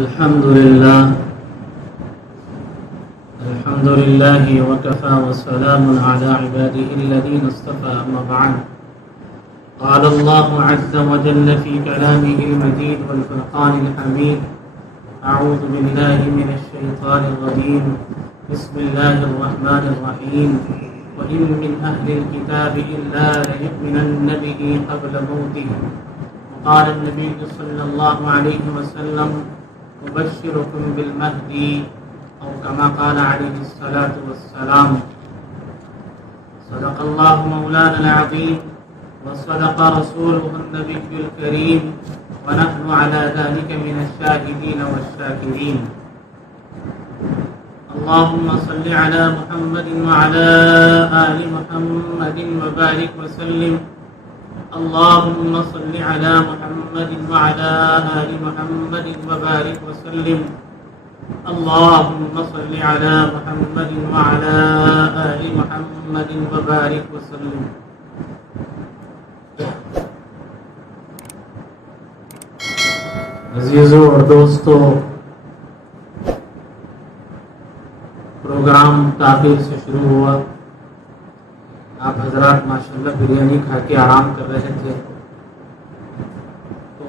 الحمد لله وكفى وسلام على عباده الذين اصطفى. أما بعد، قال الله عز وجل في كلامه المجيد والفرقان الحميد: أعوذ بالله من الشيطان الرجيم، بسم الله الرحمن الرحيم. وإن من أهل الكتاب إلا ليؤمنن به قبل موته. وقال النبي صلى الله عليه وسلم: أبشركم بالمهدي، أو كما قال عليه الصلاة والسلام. صدق الله مولانا العظيم، وصدق رسوله النبي الكريم، ونحن على ذلك من الشاهدين والشاكرين. اللهم صل على محمد وعلى آل محمد وبارك وسلم. اللهم صل على محمد وعلى آل محمد وبارك وسلم. اللهم صل على محمد وعلى آل محمد وبارك وسلم. عزیزوں اور دوستوں، پروگرام تاخیر سے شروع ہوا. آپ حضرات ماشاءاللہ بریانی کھا کے آرام کر رہے تھے، تو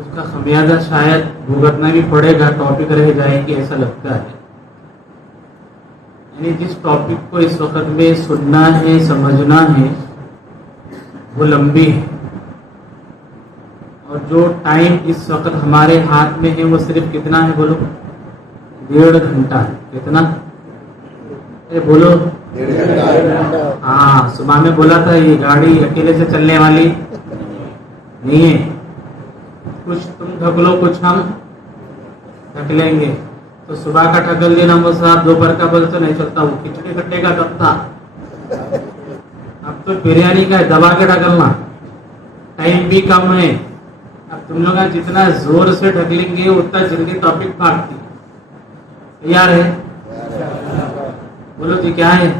اس کا خمیازہ شاید بھگتنا بھی پڑے گا. ٹاپک رہ جائے گی ایسا لگتا ہے. یعنی جس ٹاپک کو اس وقت میں سننا ہے، سمجھنا ہے، وہ لمبی ہے، اور جو ٹائم اس وقت ہمارے ہاتھ میں ہے وہ صرف کتنا ہے بولو؟ 1.5 گھنٹہ ہے. کتنا؟ بولو. ہاں، صبح میں بولا تھا یہ گاڑی اکیلے سے چلنے والی نہیں ہے. کچھ تم ڈھک لو، کچھ ہم ڈھک لیں گے. تو صبح کا ڈھکل دینا وہ صاحب، دوپہر کا بول تو نہیں چلتا. وہ کھچڑی کٹے کا کب تھا، اب تو بریانی کا دبا کے ڈھکلنا. ٹائم بھی کم ہے. اب تم لوگ جتنا زور سے ڈھکلیں گے اتنا جلدی ٹاپک پھاٹتی. تیار ہے؟ بولو جی کیا ہے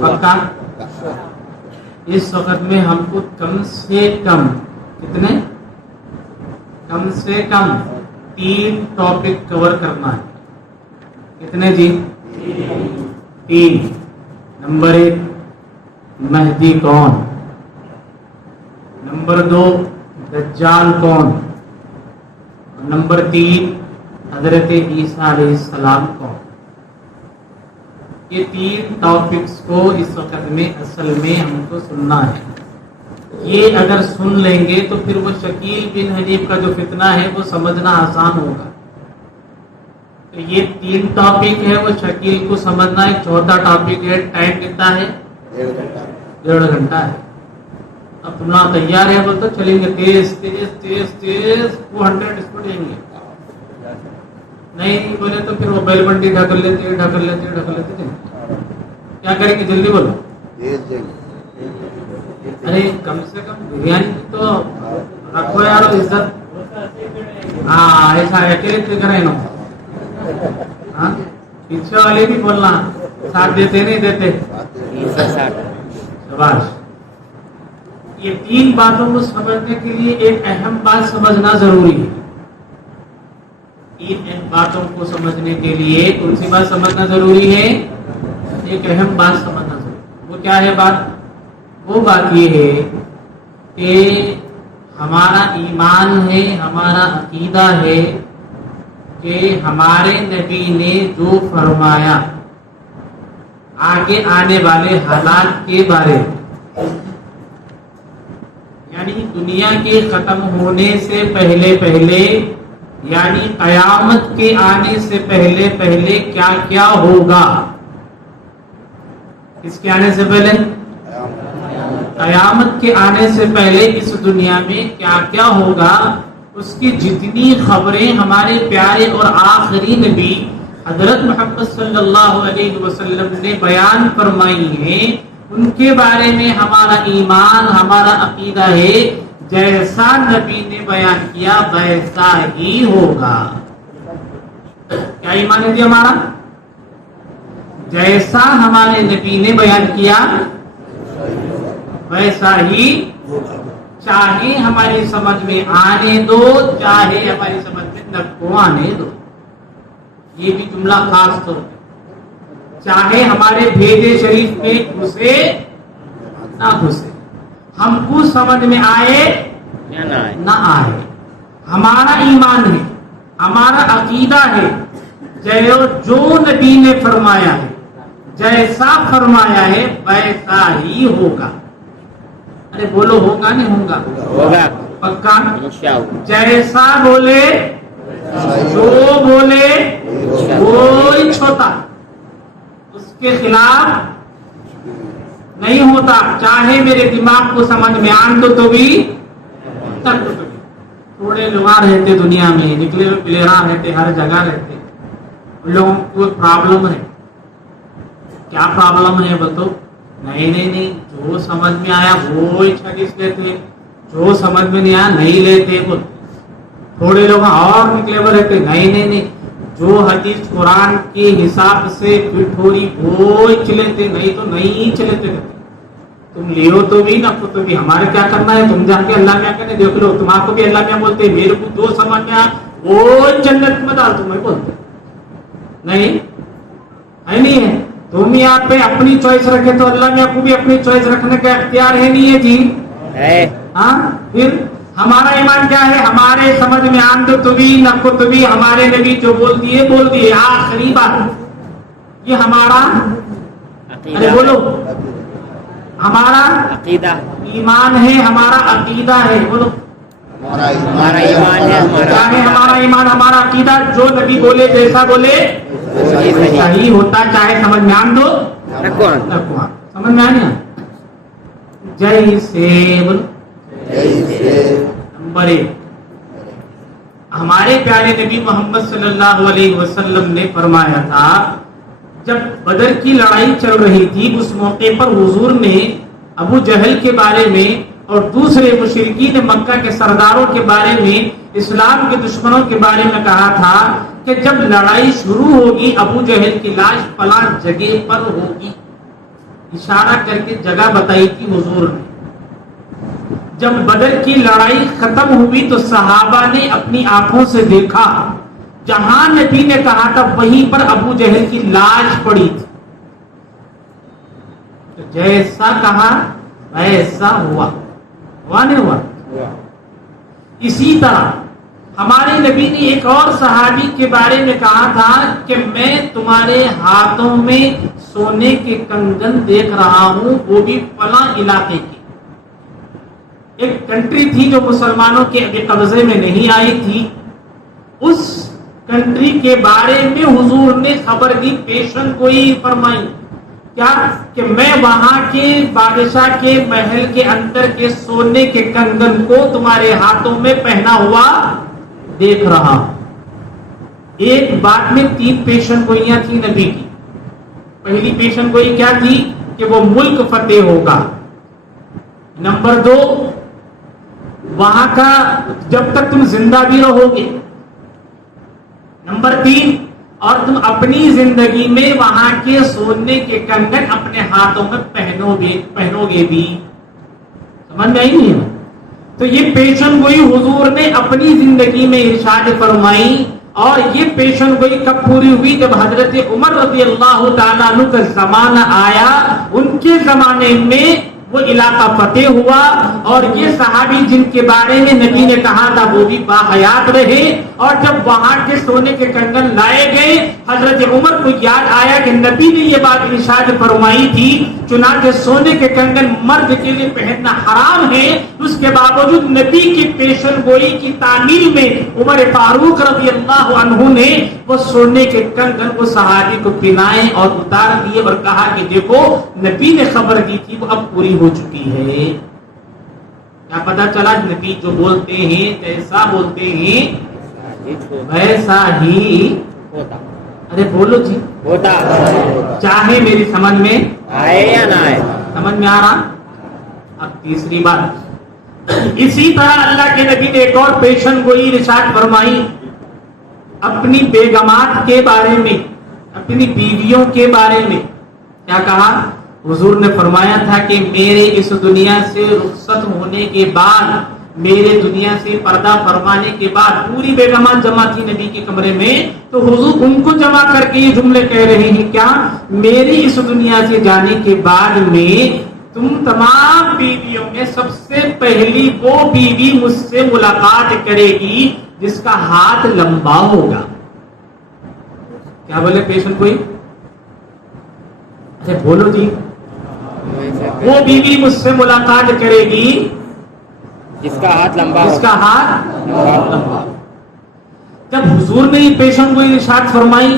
پکا؟ اس وقت میں ہم کو کم سے کم کتنے؟ کم سے کم 3 ٹاپک کور کرنا ہے. کتنے جی؟ 3. نمبر 1 مہدی کون؟ نمبر 2 دجال کون؟ نمبر 3 حضرت عیسیٰ علیہ السلام کون؟ یہ 3 ٹاپکس کو اس وقت میں اصل میں ہم کو سننا ہے. یہ اگر سن لیں گے تو پھر وہ شکیل بن حنیف کا جو فتنہ ہے وہ سمجھنا آسان ہوگا. تو یہ 3 ٹاپک ہے، وہ شکیل کو سمجھنا. ایک چوتھا ٹاپک ہے. ٹائم کتنا ہے؟ 1.5 گھنٹہ ہے. اب تم لوگ تیار ہے بول تو چلیں گے تیز تیز تیز تیز 200 اسپیڈ لیں گے. نہیں بولے تو پھر وہ بیل بنڈی ڈھکل لیتے. کیا کریں گے؟ جلدی بولو. ارے کم سے کم بریانی تو رکھو یار، عزت. ہاں ایسا اکیلے کریں نا. ہاں پیچھے والے بھی بولنا ساتھ دیتے نہیں دیتے. شاباش. یہ 3 باتوں کو سمجھنے کے لیے ایک اہم بات سمجھنا ضروری ہے. 3 باتوں کو سمجھنے کے لیے کون سی بات سمجھنا ضروری ہے؟ ایک اہم بات سمجھنا ضروری. وہ کیا ہے بات؟ وہ بات یہ ہے کہ ہمارا ایمان ہے، ہمارا عقیدہ ہے کہ ہمارے نبی نے جو فرمایا آگے آنے والے حالات کے بارے میں، یعنی دنیا کے ختم ہونے سے پہلے پہلے، یعنی قیامت کے آنے سے پہلے پہلے کیا کیا ہوگا. کس کے آنے سے پہلے؟ قیامت کے آنے سے پہلے اس دنیا میں کیا کیا ہوگا، اس کی جتنی خبریں ہمارے پیارے اور آخری نبی حضرت محمد صلی اللہ علیہ وسلم نے بیان فرمائی ہیں، ان کے بارے میں ہمارا ایمان، ہمارا عقیدہ ہے جیسا نبی نے بیان کیا ویسا ہی ہوگا. کیا ایمان ہے جی ہمارا؟ جیسا ہمارے نبی نے بیان کیا ویسا ہی. چاہے ہماری سمجھ میں آنے دو، چاہے ہماری سمجھ میں نہ کو آنے دو. یہ بھی جملہ خاص طور پہ، چاہے ہمارے بھیجے شریف میں گھسے نہ گھسے، ہم کو سمجھ میں آئے نہ آئے، ہمارا ایمان ہے، ہمارا عقیدہ ہے، جو نبی نے فرمایا ہے، جیسا فرمایا ہے ویسا ہی ہوگا. ارے بولو ہوگا نہیں ہوگا؟ ہوگا پکا. جیسا بولے، جو بولے کوئی چھوٹا اس کے خلاف نہیں ہوتا. چاہے میرے دماغ کو سمجھ میں آن دو تو بھی تھوڑے لوگ رہتے دنیا میں، نکلے ہوئے پلیرا رہتے، ہر جگہ رہتے. ان لوگوں کو پرابلم ہے. کیا پرابلم ہے بتو؟ نہیں جو سمجھ میں آیا وہی حدیث لیتے، جو سمجھ میں نہیں آیا نہیں لیتے. تھوڑے لوگ اور نکلے ہوئے رہتے، نہیں جو حدیث قرآن کے حساب سے فٹ ہو رہی وہی چلتے، نہیں تو نہیں چلتے. تم لیو تو بھی نہ تو بھی، ہمارے کیا کرنا ہے؟ تم جا کے اللہ میاں کہنے دیکھ لو. تمہارے کو بھی اللہ میاں بولتے، میرے کو جو سمجھ میں آیا وہ جنت میں ڈال تمہیں بولتے. نہیں ہے نہیں ہے. تم یہاں پہ اپنی چوائس رکھے تو اللہ میاں کو بھی اپنی چوائس رکھنے کا اختیار ہے نہیں ہے جی؟ ہاں. پھر ہمارا ایمان کیا ہے؟ ہمارے سمجھ میں آن دو تو بھی نہ کو تو بھی، ہمارے نبی جو بول دیے آخری بات. یہ ہمارا ارے بولو ہمارا عقیدہ ایمان ہے، ہمارا عقیدہ ہے. بولو ہمارا ایمان ہے، چاہے ہمارا ایمان ہمارا عقیدہ جو نبی بولے جیسا بولے صحیح ہوتا، چاہے سمجھ میں آن دو نہ کو آن. سمجھ میں آنے جیسے نمبر 1 ہمارے پیارے نبی محمد صلی اللہ علیہ وسلم نے فرمایا تھا، جب بدر کی لڑائی چل رہی تھی اس موقع پر حضور نے ابو جہل کے بارے میں اور دوسرے مشرکین مکہ کے سرداروں کے بارے میں، اسلام کے دشمنوں کے بارے میں کہا تھا کہ جب لڑائی شروع ہوگی ابو جہل کی لاش فلاں جگہ پر ہوگی. اشارہ کر کے جگہ بتائی تھی حضور نے. جب بدر کی لڑائی ختم ہوئی تو صحابہ نے اپنی آنکھوں سے دیکھا، جہاں نبی نے کہا تھا وہیں پر ابو جہل کی لاش پڑی تھی. جیسا کہا ویسا ہوا نہیں ہوا؟ اسی طرح ہمارے نبی نے ایک اور صحابی کے بارے میں کہا تھا کہ میں تمہارے ہاتھوں میں سونے کے کنگن دیکھ رہا ہوں، وہ بھی فلاں علاقے کی. ایک کنٹری تھی جو مسلمانوں کے قبضے میں نہیں آئی تھی، اس کنٹری کے بارے میں حضور نے خبر دی، پیشن گوئی فرمائی. کیا کہ میں وہاں کے بادشاہ کے محل کے اندر کے سونے کے کنگن کو تمہارے ہاتھوں میں پہنا ہوا دیکھ رہا ہوں. ایک بات میں 3 پیشن گوئیاں تھی نبی کی. پہلی پیشن گوئی کیا تھی؟ کہ وہ ملک فتح ہوگا. نمبر 2 وہاں کا جب تک تم زندہ بھی رہو گے. نمبر 3 اور تم اپنی زندگی میں وہاں کے سونے کے کنگن اپنے ہاتھوں میں پہنو گے بھی. سمجھ میں آئی نہیں ہے؟ تو یہ پیشن گوئی حضور نے اپنی زندگی میں ارشاد فرمائی. اور یہ پیشن گوئی کب پوری ہوئی؟ جب حضرت عمر رضی اللہ تعالیٰ عنہ کا زمانہ آیا، ان کے زمانے میں وہ علاقہ فتح ہوا، اور یہ صحابی جن کے بارے میں نبی نے کہا تھا وہ بھی باحیات رہے. اور جب وہاں کے سونے کے کنگن لائے گئے، حضرت عمر کو یاد آیا کہ نبی نے یہ بات ارشاد فرمائی تھی، چنانچہ سونے کے کنگن مرد کے لیے پہننا حرام ہے. اس کے باوجود نبی کی پیشن گوئی کی تعمیل میں عمر فاروق رضی اللہ عنہ نے وہ سونے کے کنگن کو صحابی کو پہنائے اور اتار دیے، اور کہا کہ دیکھو نبی نے خبر دی تھی وہ اب پوری ہو چکی ہے. کیا پتا چلا؟ نبی جو بولتے ہیں جیسا بولتے ہیں ویسا ہی ہوتا. ارے بولو جی ہوتا، چاہے میری سمجھ میں آئے یا نہ آئے. سمجھ میں آ رہا؟ اب تیسری بات، اسی طرح اللہ کے نبی نے ایک اور پیشن گوئی ارشاد فرمائی اپنی بیگمات کے بارے میں، اپنی بیویوں کے بارے میں. کیا کہا؟ حضور نے فرمایا تھا کہ میرے اس دنیا سے رخصت ہونے کے بعد، میرے دنیا سے پردہ فرمانے کے بعد پوری بیگمات جمع تھی نبی کے کمرے میں، تو حضور ان کو جمع کر کے یہ جملے کہہ رہے ہیں کیا، میری اس دنیا سے جانے کے بعد میں تم تمام بیویوں میں سب سے پہلی وہ بیوی مجھ سے ملاقات کرے گی جس کا ہاتھ لمبا ہوگا. کیا بولے پیشنٹ کوئی؟ اچھا بولو جی. وہ بیوی مجھ سے ملاقات کرے گی جس کا ہاتھ لمبا جس کا ہاتھ لمبا. جب حضور نے یہ پیشن گوئی ارشاد فرمائی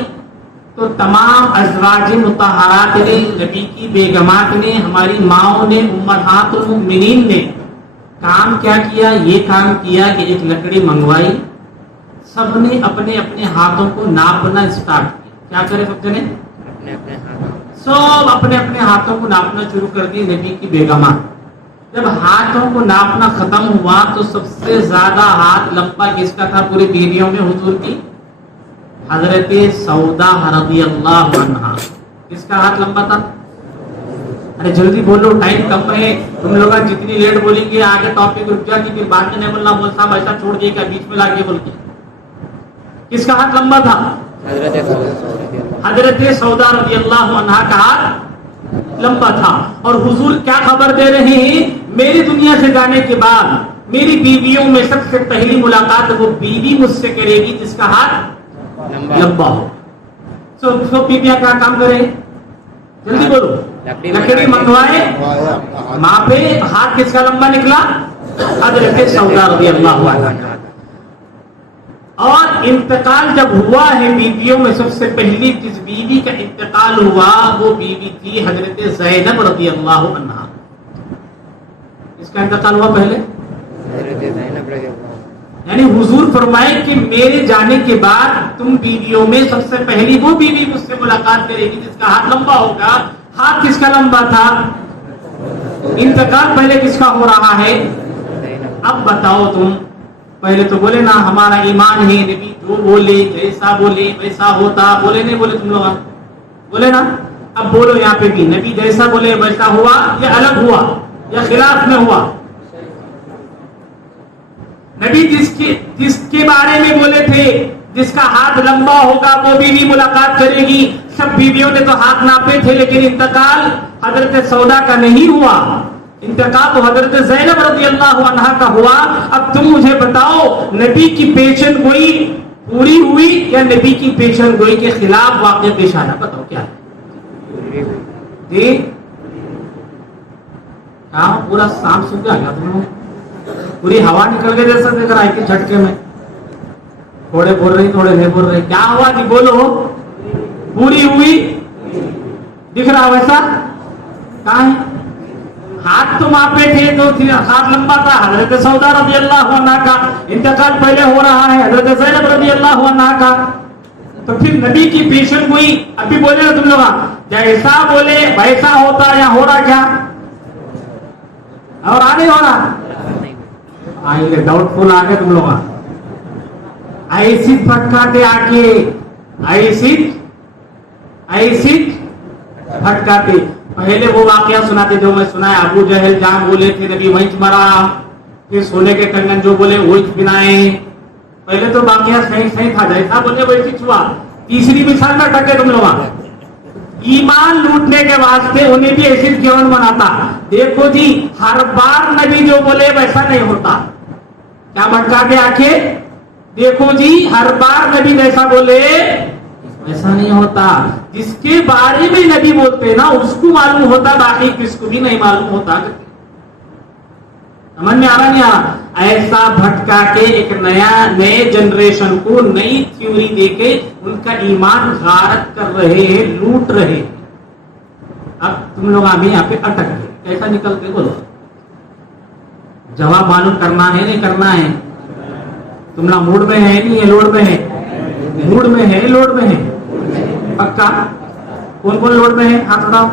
تو تمام ازواج مطہرات نے، نبی کی بیگمات نے، ہماری ماؤں نے، امہات المؤمنین نے کام کیا کیا؟ یہ کام کیا کہ ایک لکڑی منگوائی، سب نے اپنے اپنے ہاتھوں کو ناپنا اسٹارٹ کیا. کیا کرے سب جنے؟ سب اپنے اپنے ہاتھوں کو ناپنا شروع کر دی. نبی کی بیگمات جب ہاتھوں کو ناپنا ختم ہوا تو سب سے زیادہ ہاتھ لمبا کس کا تھا پوری بیویوں میں حضور کی؟ حضرت سودا رضی اللہ عنہا. کس کا ہاتھ لمبا تھا؟ ارے جلدی بولو، ٹائم کم ہے. تم لوگ جتنی لیٹ بولیں گے آگے ٹاپک رک جاتی، پھر بعد میں نہیں بولنا بول صاحب ایسا چھوڑ دیے کیا بیچ میں لا کے بول کے. کس کا ہاتھ لمبا تھا؟ حضرت سودا رضی اللہ عنہا کا ہاتھ لمبا تھا. اور حضور کیا خبر دے رہے ہیں؟ میری دنیا سے جانے کے بعد میری بیویوں میں سب سے پہلی ملاقات وہ بیوی مجھ سے کرے گی جس کا ہاتھ لمبا ہو. سب بیویاں کیا کام کریں؟ جلدی بولو. لکڑی منگوائے، ماں پہ ہاتھ کس کا لمبا نکلا؟ حضرت سودا رضی اللہ عنہا. اور انتقال جب ہوا ہے بیویوں میں سب سے پہلی جس بیوی کا انتقال ہوا وہ بیوی تھی حضرت زینب رضی اللہ عنہا. اس کا انتقال ہوا پہلے. یعنی حضور فرمائے کہ میرے جانے کے بعد تم بیویوں میں سب سے پہلی وہ بیوی مجھ سے ملاقات کرے گی جس کا ہاتھ لمبا ہوگا. ہاتھ کس کا لمبا تھا؟ انتقال پہلے کس کا ہو رہا ہے؟ اب بتاؤ تم. پہلے تو بولے نا ہمارا ایمان ہے، نبی جو بولے جیسا بولے ویسا ہوتا. بولے نہیں بولے تم لوگ؟ بولے نا. اب بولو یہاں پہ بھی نبی جیسا بولے ویسا ہوا یا الگ ہوا یا خلاف میں ہوا؟ نبی جس کے بارے میں بولے تھے جس کا ہاتھ لمبا ہوگا وہ بیوی ملاقات کرے گی، سب بیویوں نے تو ہاتھ ناپے تھے، لیکن انتقال حضرت سودا کا نہیں ہوا. انتقال تو حضرت زینب رضی اللہ عنہا کا ہوا. اب تم مجھے بتاؤ نبی کی پیشن گوئی پوری ہوئی یا نبی کی پیشن گوئی کے خلاف واقعہ پیش آیا؟ بتاؤ کیا جی؟ ہاں پورا سانپ سوکھ گیا تم لوگ، پوری ہوا نکل گئی جیسا دیکھ رہا ہے کہ جھٹکے میں تھوڑے بول رہے تھوڑے نہیں بول رہے. کیا ہوا جی بولو؟ پوری ہوئی دکھ رہا ویسا کہاں ہے؟ ہاتھ تو ماپے تھے تو ہاتھ لمبا تھا. حضرت سودا رضی اللہ عنہا کا انتقال پہلے ہو رہا ہے، حضرت زینب رضی اللہ عنہا کا. تو پھر نبی کی پیشن گوئی ابھی بولے نا تم لوگ جیسا بولے ویسا ہوتا یا ہو رہا کیا؟ اور آگے ہو رہا آئیے ڈاؤٹ فل آگے تم لوگ ایسی پھٹکاتے آگے ایسی پھٹکاتے. پہلے وہ واقعہ سناتے جو میں سنا ہے. ابو جہل جہاں بولے تھے نبی وہیں مرا، پھر سونے کے کنگن جو بولے وہی بنائے. پہلے تو واقعہ صحیح تھا جیسا بولے ویسی چھوا. تیسری مثال میں ٹکے تم لوگ ایمان لوٹنے کے واسطے انہیں بھی ایسی کیون بناتا. دیکھو جی ہر بار نبی جو بولے ویسا نہیں ہوتا. کیا بھٹکا کے آنکھیں دیکھو جی ہر بار نبی جیسا بولے ایسا نہیں ہوتا. جس کے بارے میں نبی بولتے نا اس کو معلوم ہوتا، باقی کس کو بھی نہیں معلوم ہوتا. سمجھ میں آ رہا نہیں آ رہا؟ ایسا بھٹکا کے ایک نئے جنریشن کو نئی تھیوری دے کے ان کا ایمان غارت کر رہے ہیں، لوٹ رہے ہیں. اب تم لوگ ابھی یہاں پہ اٹک گئے. کیسا نکلتے بولو؟ جواب معلوم کرنا ہے نہیں کرنا ہے؟ تم لوگ موڈ میں ہے نہیں ہے لوڈ میں ہے؟ موڈ میں ہے لوڈ میں ہے؟ پکا؟ کون کون لوڈ میں ہے ہاتھ اٹھاؤ.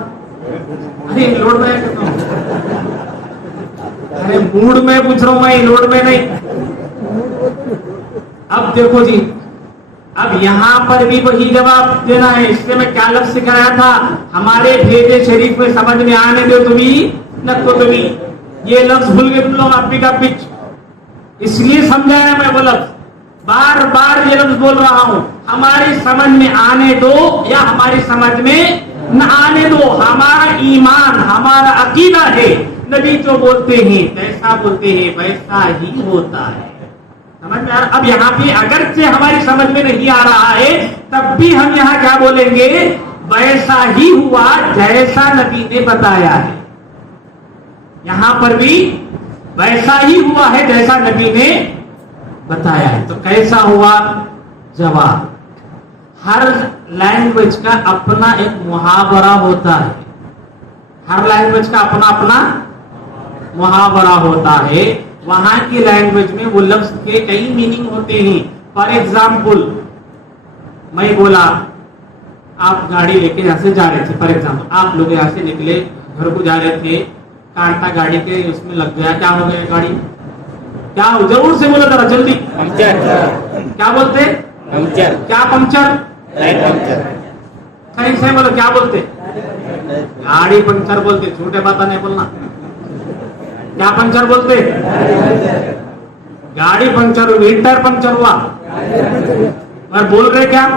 ارے لوڈ میں ہے کہتا ہوں. ارے موڈ میں پوچھ رہا ہوں میں، لوڈ میں نہیں. اب دیکھو جی اب یہاں پر بھی وہی جواب دینا ہے. اس لیے میں کیا لفظ سکھایا تھا, ہمارے بھیجے شریف میں سمجھ میں آنے دو تمہیں نہ کو تمہیں. یہ لفظ بھول گئے تم لوگ اپنی کا پچ, اس لیے سمجھایا میں وہ لفظ, بار بار یہ لفظ بول رہا ہوں. ہماری سمجھ میں آنے دو یا ہماری سمجھ میں نہ آنے دو, ہمارا ایمان ہمارا عقیدہ ہے, نبی جو بولتے ہیں جیسا بولتے ہیں ویسا ہی ہوتا ہے. سمجھ میں آ رہا؟ اب یہاں پہ اگرچہ ہماری سمجھ میں نہیں آ رہا ہے تب بھی ہم یہاں کیا بولیں گے, ویسا ہی ہوا جیسا نبی نے بتایا ہے. یہاں پر بھی ویسا ہی ہوا ہے جیسا نبی نے بتایا ہے. تو کیسا ہوا؟ جواب, ہر لینگویج کا اپنا ایک محاورہ ہوتا ہے. ہر لینگویج کا اپنا اپنا محاورہ ہوتا ہے. وہاں کی لینگویج میں وہ لفظ کے کئی میننگ ہوتے ہیں. فار ایگزامپل, میں بولا آپ گاڑی لے کے یہاں سے جا رہے تھے, فار ایگزامپل آپ لوگ یہاں سے نکلے گھر کو جا رہے تھے, کانٹا گاڑی کے اس میں لگ گیا, کیا ہو گیا گاڑی, کیا ہو, ضرور سے بولا ذرا جلدی, پنچر. کیا بولتے, پنچر. کیا پنچر, ٹائر پنچر. صحیح سے بولو, کیا بولتے, گاڑی پنچر بولتے, چھوٹے بات نہیں بولنا. کیا پنچر بولتے, گاڑی پنچر ہوئی, ٹائر پنچر ہوا, اور بول رہے کیا,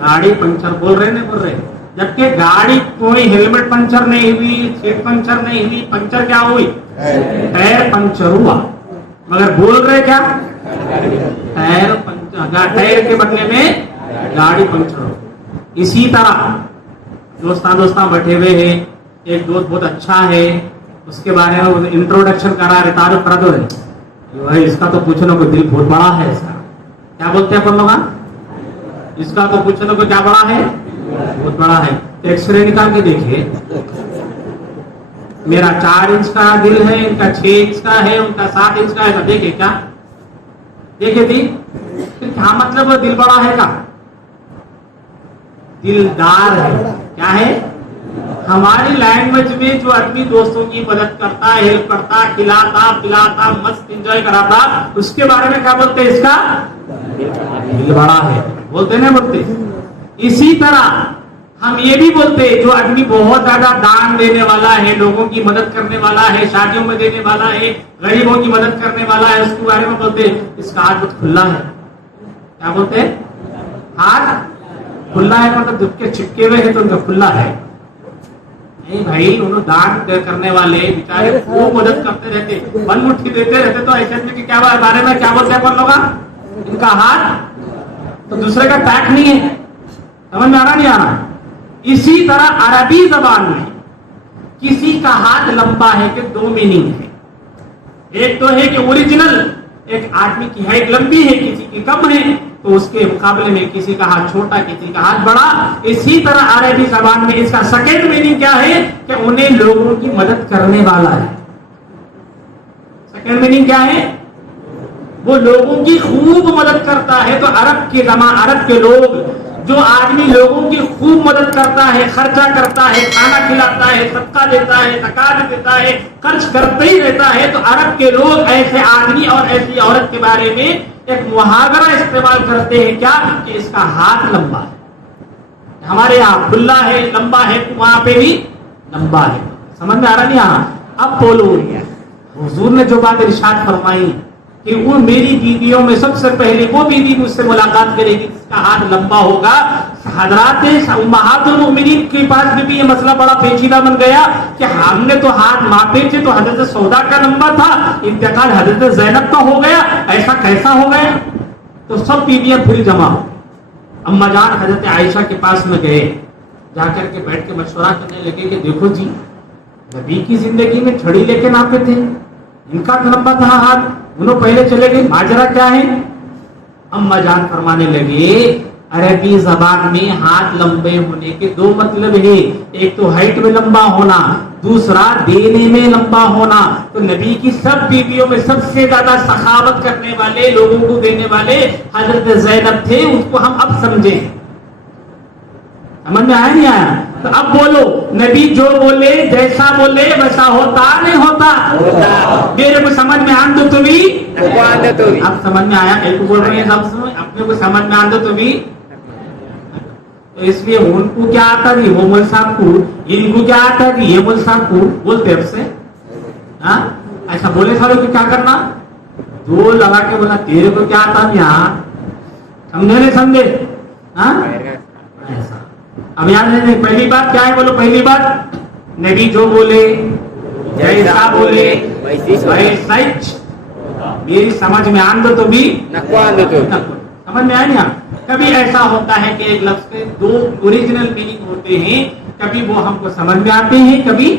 گاڑی پنچر بول رہے نہیں بول رہے, جبکہ گاڑی کوئی ہیلمٹ پنچر نہیں ہوئی, سیٹ پنچر نہیں ہوئی, پنچر کیا ہوئی, ٹائر پنچر ہوا, مگر بول رہے کیا, ٹائر پنچر, ٹائر کے بدلے میں گاڑی پنچر ہو. اسی طرح دوستان بیٹھے ہوئے ہیں, ایک دوست بہت اچھا ہے, اس کے بارے میں انٹروڈکشن کرا رہے, تعارف کرا دو رہے, اس کا تو پوچھنا کوئی دل بہت بڑا ہے, اس کا کیا بولتے ہیں اپن لوگ, اس کا تو پوچھنا کوئی کیا بڑا ہے, بہت بڑا ہے. ایکس رے نکال کے دیکھیے, میرا 4 انچ کا دل ہے, ان کا 6 انچ کا ہے, ان کا 7 انچ کا ہے, دیکھے کیا, دیکھے تھی, کیا مطلب دل بڑا ہے کا, دلدار ہے, کیا ہے. ہماری لینگویج میں جو آدمی دوستوں کی مدد کرتا, ہیلپ کرتا, کھلاتا پلاتا, مست انجوائے کراتا, اس کے بارے میں کیا بولتے ہیں, اس کا دل بڑا ہے, بولتے نہیں بولتے. اسی طرح ہم یہ بھی بولتے جو آدمی بہت زیادہ دان دینے والا ہے, لوگوں کی مدد کرنے والا ہے, شادیوں میں دینے والا ہے, غریبوں کی مدد کرنے والا ہے, اس کے بارے میں بولتے اس کا ہاتھ بہت کھلا ہے. کیا بولتے ہیں, ہاتھ کھلا ہے, مطلب دکھ کے چپکے ہوئے ہیں تو ان کا کھلا ہے. نہیں بھائی, انہوں دان کرنے والے بیچارے خوب مدد کرتے رہتے, بن مٹھی دیتے رہتے, تو ایسے آدمی کے کیا بارے میں کیا بولتے ہیں اپن لوگ, ان کا ہاتھ تو دوسرے کا پیک نہیں ہے. سمجھ میں آ رہا نہیں آ رہا. اسی طرح عربی زبان میں کسی کا ہاتھ لمبا ہے کہ 2 میننگ ہے. ایک تو ہے کہ اوریجنل, ایک آدمی کی ہائٹ لمبی ہے, کسی کی کم ہے, تو اس کے مقابلے میں کسی کا ہاتھ چھوٹا, کسی کا ہاتھ بڑا. اسی طرح عربی زبان میں اس کا سیکنڈ میننگ کیا ہے کہ انہیں لوگوں کی مدد کرنے والا ہے. سیکنڈ میننگ کیا ہے, وہ لوگوں کی خوب مدد کرتا ہے. تو عرب کے لوگ, جو آدمی لوگوں کی خوب مدد کرتا ہے, خرچہ کرتا ہے, کھانا کھلاتا ہے, صدقہ دیتا ہے, زکات دیتا ہے, خرچ کرتے ہی رہتا ہے, تو عرب کے لوگ ایسے آدمی اور ایسی عورت کے بارے میں ایک محاورہ استعمال کرتے ہیں, کیا کہ اس کا ہاتھ لمبا ہے. ہمارے یہاں کھلا ہے, لمبا ہے, وہاں پہ بھی لمبا ہے. سمجھ میں آ رہا نہیں آ رہا. اب بولو, حضور نے جو بات ارشاد فرمائی کہ وہ میری بیویوں میں سب سے پہلے وہ بیوی مجھ سے ملاقات کرے گی جس کا ہاتھ لمبا ہوگا. حضرات امہات المؤمنین کے پاس بھی یہ مسئلہ بڑا پیچیدہ بن گیا کہ ہم نے تو ہاتھ ماپے تھے, تو حضرت سودا کا لمبا تھا, انتقال حضرت زینب کا ہو گیا, ایسا کیسا ہو گیا. تو سب بیویاں پھر جمع ہو. اما جان حضرت عائشہ کے پاس میں گئے, جا کر کے بیٹھ کے مشورہ کرنے لگے کہ دیکھو جی, نبی کی زندگی میں چھڑی لے کے ناپے تھے, ان کا لمبا تھا ہاتھ, انہوں پہلے چلے گئے, ماجرا کیا ہے. اما جان فرمانے لگے عربی زبان میں ہاتھ لمبے ہونے کے 2 مطلب ہیں, ایک تو ہائٹ میں لمبا ہونا, دوسرا دینے میں لمبا ہونا. تو نبی کی سب بیویوں میں سب سے زیادہ سخاوت کرنے والے, لوگوں کو دینے والے حضرت زینب تھے. اس کو ہم اب سمجھیں, سمجھ میں آیا نہیں آیا. تو اب بولو نبی جو بولے جیسا بولے ویسا ہوتا نہیں ہوتا؟ میرے کو سمجھ میں آن دو تو بھی اب سمجھ میں آیا؟ ایک بول رہے ہیں اپنے کو سمجھ میں آن دو تو بھی. تو اس لیے ان کو کیا آتا جی وہ مول صاحب کو, ان کو کیا آتا جی یہ مول صاحب کو بولتے اب سے. ہاں ایسا بولے سارے کو کیا کرنا, دو لگا کے بولا تیرے کو کیا آتا یہاں, سمجھے نہیں سمجھے؟ ہاں ایسا. اب یاد ہے پہلی بات کیا ہے بولو, پہلی بات نبی جو بولے جیسا بولے ویسا میری سمجھ میں آن دو تو بھی سمجھ میں آئے نا. کبھی ایسا ہوتا ہے کہ ایک لفظ کے دو اوریجنل میننگ ہوتے ہیں, کبھی وہ ہم کو سمجھ میں آتے ہیں, کبھی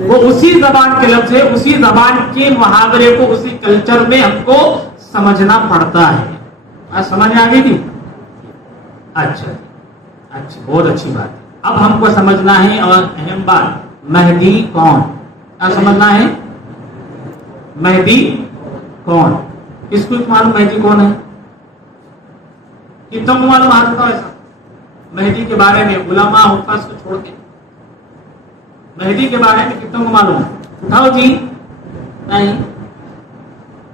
وہ اسی زبان کے لفظ ہے, اسی زبان کے محاورے کو اسی کلچر میں ہم کو سمجھنا پڑتا ہے. آج سمجھ میں آ گئی تھی؟ اچھا اچھا, بہت اچھی بات. اب ہم کو سمجھنا ہے اور اہم بات, مہدی کون؟ کیا سمجھنا ہے؟ مہدی کون؟ کس کو معلوم مہدی کون ہے؟ کتوں کو معلوم آتا ہے ایسا مہدی کے بارے میں؟ علماء حفاظ کو چھوڑ کے مہدی کے بارے میں کتوں کو معلوم؟ اٹھاؤ جی. نہیں,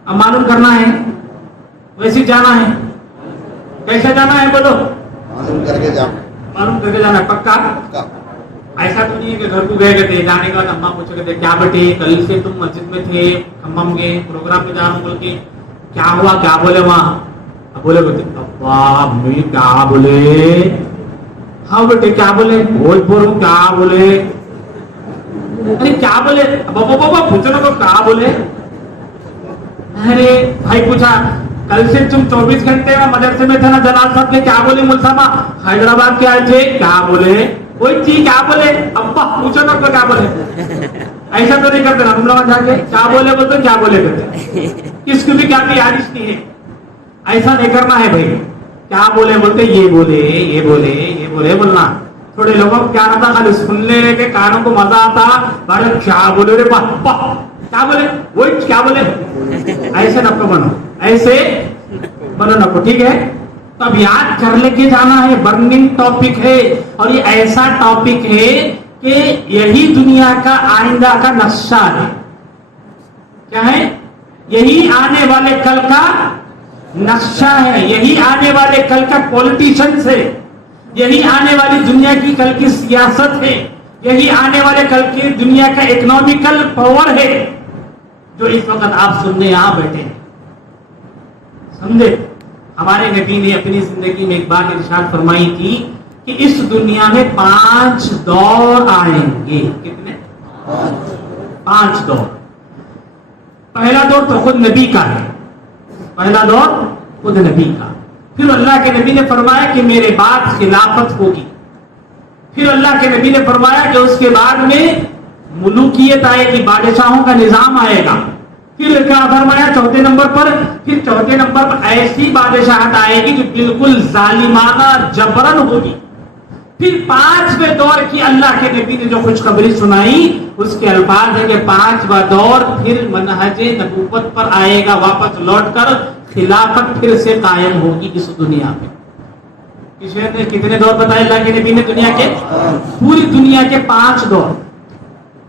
اب معلوم کرنا ہے, ویسے جانا ہے. کیسے جانا ہے بولو؟ معلوم کر کے جانا ہے. پکا؟ ایسا تو نہیں ہے کہ گھر کو گئے تھے, جانے کے بعد اماں پوچھے گئے کیا بیٹے کل سے تم مسجد میں تھے, ہم گئے پروگرام میں جا رہا ہوں بول کے, کیا ہوا کیا بولے وہاں؟ بولے بیٹے ابا امی کیا بولے؟ ہاں بیٹے کیا بولے؟ بول بولوں کیا بولے؟ ارے کیا بولے بابا پوچھو نا کیا بولے. ارے بھائی پوچھا کل سے تم 24 گھنٹے میں مدرسے میں تھے نا, جلال صاحب نے کیا بولے؟ مول صاحب حیدرآباد کے آئے تھے, کیا بولے؟ کوئی چیز کیا بولے؟ ابا پوچھو نا کیا بولے. ایسا تو نہیں کرتے نا تم لوگ جا کے کیا بولے بولتے کیا بولے کرتے, کس کو بھی کیا یادش نہیں ہے. ایسا نہیں کرنا ہے بھائی. کیا بولے بولتے یہ بولے یہ بولے یہ بولے بولنا. تھوڑے لوگوں کو کیا رہتا خالی سننے کے کانوں کو مزہ آتا, بارے کیا بولے رے کیا بولے وہی کیا بولے. ایسے نکو بنو, ایسے بنو نکو, ٹھیک ہے. تو اب یاد کر لے کے جانا ہے, برننگ ٹاپک ہے, اور یہ ایسا ٹاپک ہے کہ یہی دنیا کا آئندہ کا نقشہ ہے. کیا ہے؟ یہی آنے والے کل کا نقشہ ہے, یہی آنے والے کل کا پولیٹیشنز ہے, یہی آنے والی دنیا کی کل کی سیاست ہے, یہی آنے والے کل کی دنیا کا اکنامیکل پاور ہے جو اس وقت آپ سننے یہاں بیٹھے ہیں. سمجھے؟ ہمارے نبی نے اپنی زندگی میں ایک بات ارشاد فرمائی تھی کہ اس دنیا میں 5 دور آئیں گے. کتنے؟ 5 دور. پہلا دور تو خود نبی کا ہے, پہلا دور خود نبی کا. پھر اللہ کے نبی نے فرمایا کہ میرے بعد خلافت ہوگی. پھر اللہ کے نبی نے فرمایا کہ اس کے بعد میں ملوکیت آئے گی, بادشاہوں کا نظام آئے گا. پھر کیا فرمایا چوتھے نمبر پر, پھر چوتھے نمبر پر ایسی بادشاہت آئے گی جو بالکل ظالمانہ جبرن ہوگی. پھر 5ویں دور کی اللہ کے نبی نے جو خوشخبری سنائی اس کے الفاظ ہے کہ 5واں دور پھر منہج نبوت پر آئے گا, واپس لوٹ کر خلافت پھر سے قائم ہوگی اس دنیا میں. کتنے دور بتائے اللہ کے نبی نے دنیا کے؟ پوری دنیا کے 5 دور.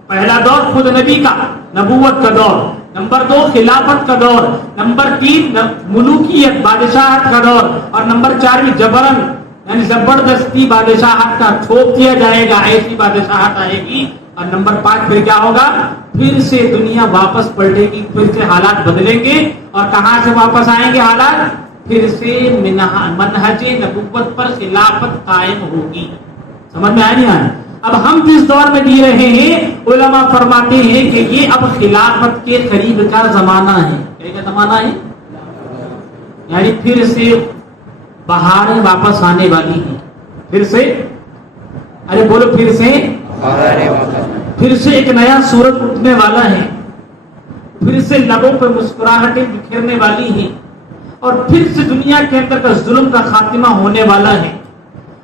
پہلا دور خود نبی کا نبوت کا دور, نمبر 2 خلافت کا دور, نمبر 3 ملوکیت بادشاہت کا دور, اور نمبر 4 میں جبرن یعنی زبردستی بادشاہت کا تھوپ دیا جائے گا, ایسی بادشاہت آئے گی. اور نمبر 5 پھر کیا ہوگا؟ پھر سے دنیا واپس پلٹے گی, پھر سے حالات بدلیں گے. اور کہاں سے واپس آئیں گے حالات؟ پھر سے منہج نبوت پر خلافت قائم ہوگی. سمجھ میں آیا نہیں آیا؟ اب ہم جس دور میں جی رہے ہیں علماء فرماتے ہیں کہ یہ اب خلافت کے قریب کا زمانہ ہے. کیا زمانہ ہے؟ یعنی پھر سے بہاریں واپس آنے والی ہیں. پھر سے, ارے بولو پھر سے, پھر سے ایک نیا سورج اٹھنے والا ہے. پھر سے لبوں پہ مسکراہٹیں بکھیرنے والی ہیں, اور پھر سے دنیا کے اندر کا ظلم کا خاتمہ ہونے والا ہے.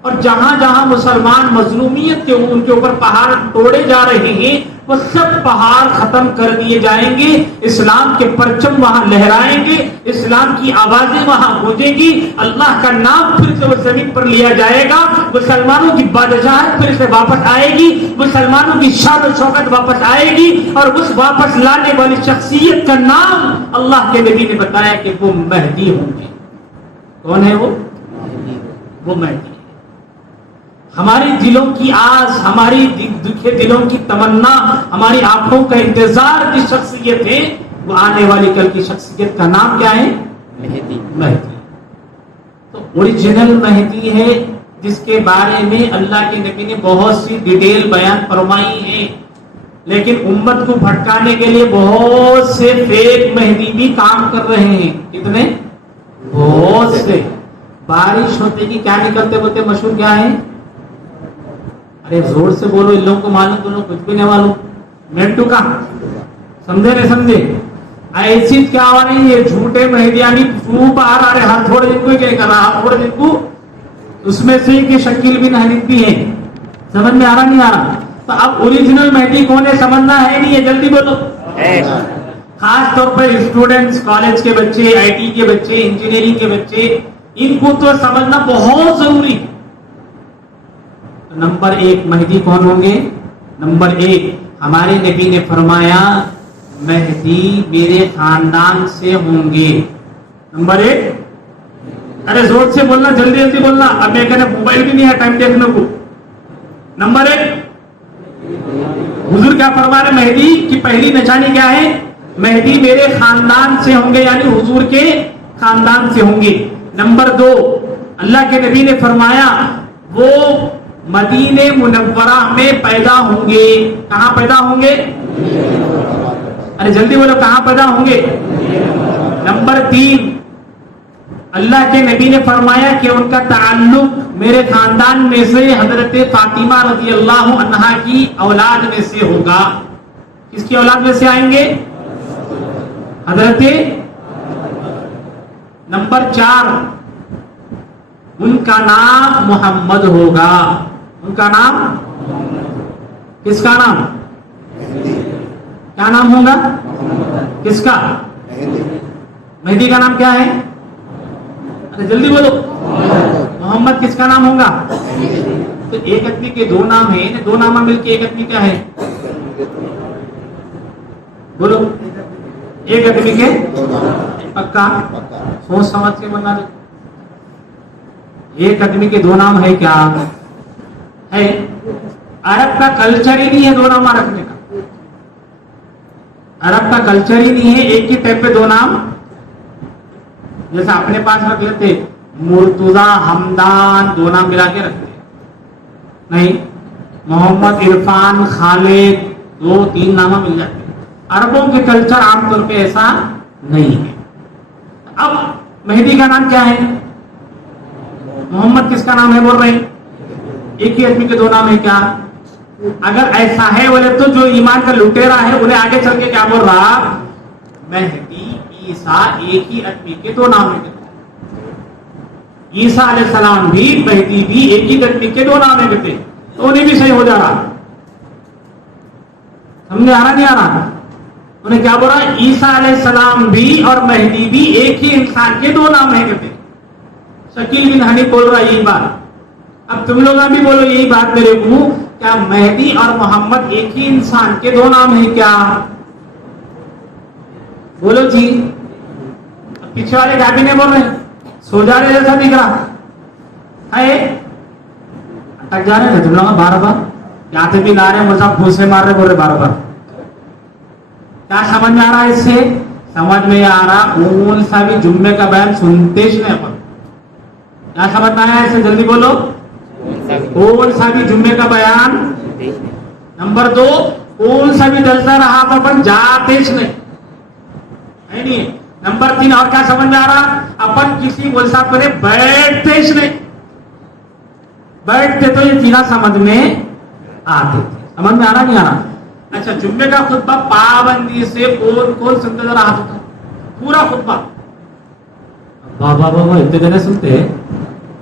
اور جہاں جہاں مسلمان مظلومیت کے ان کے اوپر پہاڑ توڑے جا رہے ہیں, وہ سب پہاڑ ختم کر دیے جائیں گے، اسلام کے پرچم وہاں لہرائیں گے، اسلام کی آوازیں وہاں گونجیں گی، اللہ کا نام پھر سے اس زمین پر لیا جائے گا، مسلمانوں کی بادشاہت پھر سے واپس آئے گی، مسلمانوں کی شان و شوکت واپس آئے گی، اور اس واپس لانے والی شخصیت کا نام اللہ کے نبی نے بتایا کہ وہ مہدی ہوں گے۔ کون ہے وہ مہدی۔ ہماری دلوں کی آس، ہماری دکھے دلوں کی تمنا، ہماری آنکھوں کا انتظار کی شخصیت ہے، وہ آنے والی کل کی شخصیت کا نام کیا ہے؟ مہدی۔ تو اوریجنل مہدی ہے جس کے بارے میں اللہ کے نبی نے بہت سی ڈیٹیل بیان فرمائی ہے، لیکن امت کو بھٹکانے کے لیے بہت سے فیک مہدی بھی کام کر رہے ہیں۔ کتنے؟ بہت سے۔ بارش ہوتے کی کیا نکلتے بولتے مشہور کیا ہے؟ ارے زور سے بولو، ان لوگوں کو معلوم، تم لوگ کچھ بھی نہیں معلوم۔ منٹو کا سمجھے نہیں سمجھے؟ ایسی کیا ہوا نہیں، یہ جھوٹے مہدیانی خوب آ رہے ہر تھوڑے دن کو کیا کرنا، ہر تھوڑے دن کو اس میں سے کہ شکیل بن حنیف بھی ہے۔ سمجھ میں آ رہا نہیں آ رہا؟ تو اب اوریجنل مہدی کون ہے سمجھنا ہے نہیں ہے، جلدی بولو۔ خاص طور پر اسٹوڈنٹس، کالج کے بچے، آئی ٹی کے بچے، انجینئرنگ کے بچے، ان کو تو سمجھنا بہت ضروری۔ نمبر ایک مہدی کون ہوں گے؟ نمبر ایک ہمارے نبی نے فرمایا مہدی میرے خاندان سے ہوں گے۔ نمبر ایک، ارے زور سے بولنا، جلدی جلدی بولنا، اب میں کہنا موبائل بھی نہیں ہے ٹائم دیکھنے کو۔ نمبر ایک، حضور کیا فرما رہے؟ مہدی کی پہلی نشانی کیا ہے؟ مہدی میرے خاندان سے ہوں گے، یعنی حضور کے خاندان سے ہوں گے۔ نمبر دو، اللہ کے نبی نے فرمایا وہ مدینہ منورہ میں پیدا ہوں گے۔ کہاں پیدا ہوں گے؟ ارے جلدی بولو، کہاں پیدا ہوں گے؟ نمبر تین، اللہ کے نبی نے فرمایا کہ ان کا تعلق میرے خاندان میں سے حضرت فاطمہ رضی اللہ عنہا کی اولاد میں سے ہوگا۔ کس کی اولاد میں سے آئیں گے؟ حضرت۔ نمبر چار، ان کا نام محمد ہوگا۔ ان کا نام، کس کا نام؟ کیا نام ہوگا؟ کس کا؟ مہدی کا نام کیا ہے؟ ارے جلدی بولو، محمد کس کا نام ہوگا؟ تو ایک آدمی کے دو نام ہیں، دو نام مل کے ایک آدمی کیا ہے؟ بولو، ایک آدمی کے پکا سوچ سمجھ کے بنا دو۔ ایک آدمی کے دو نام ہے کیا ہے؟ عرب کا کلچر ہی نہیں ہے دو نام رکھنے کا، عرب کا کلچر ہی نہیں ہے ایک ہی ٹائپ پہ دو نام، جیسا اپنے پاس رکھ لیتے مرتضی حمدان، دو نام ملا کے رکھتے نہیں، محمد عرفان خالد، دو تین نام مل جاتے۔ عربوں کے کلچر عام طور پہ ایسا نہیں ہے۔ اب مہدی کا نام کیا ہے؟ محمد کس کا نام ہے بول رہے ہیں؟ ایک ہی آدمی کے دو نام ہے کیا؟ اگر ایسا ہے بولے تو جو ایمان کا لٹیرا ہے انہیں آگے چل کے کیا بول رہا؟ مہدی عیسیٰ ایک ہی آدمی کے دو نام ہے۔ عیسیٰ علیہ السلام بھی مہدی بھی ایک ہی آدمی کے دو نام ہے کہتے، تو انہیں بھی صحیح ہو جا رہا۔ سمجھے آ رہا نہیں آ رہا؟ انہیں کیا بول رہا؟ عیسیٰ علیہ السلام بھی اور مہدی بھی ایک ہی انسان کے دو نام ہیں کہتے۔ شکیل بن حنیف بول رہا یہی بات، اب تم لوگ بھی بولو یہی بات میرے کو، کیا مہدی اور محمد ایک ہی انسان کے دو نام ہیں کیا؟ بولو جی۔ پیچھے والے گاڑی نہیں بول رہے، سو جا رہے جیسا دکھ رہا ہے، اٹک جا رہے ہیں تم لوگ بار بار، یہاں سے بھی لا رہے مجھے پھوسے مار رہے بول رہے بار بار۔ کیا سمجھ میں آ رہا ہے اس سے؟ سمجھ میں آ رہا کون سا بھی جمعے کا بیان سنتے ہی نہیں اپن۔ کیا سمجھ میں آیا اسے؟ جلدی بولو، کون سا بھی جمعے کا بیان۔ نمبر دو، کون سا بھی جلسہ رہا اپن جاتے نہیں ہے نہیں۔ نمبر تین، اور کیا سمجھ میں آ رہا؟ اپن کسی جلسہ پر بیٹھتے نہیں، بیٹھتے تو یہ تینا سمجھ میں آتے تھے۔ سمجھ میں آ رہا نہیں آ رہا؟ اچھا، جمعے کا خطبہ پابندی سے کون کون سنتے ذرا ہاتھ اٹھا، پورا خطبہ؟ بابا بابا اتنے جنے سنتے ہیں،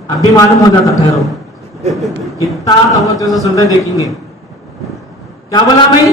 اب بھی معلوم ہو جاتا، ٹھہرو کتنا توجہ سے سن رہے دیکھیں گے۔ کیا بولا بھائی؟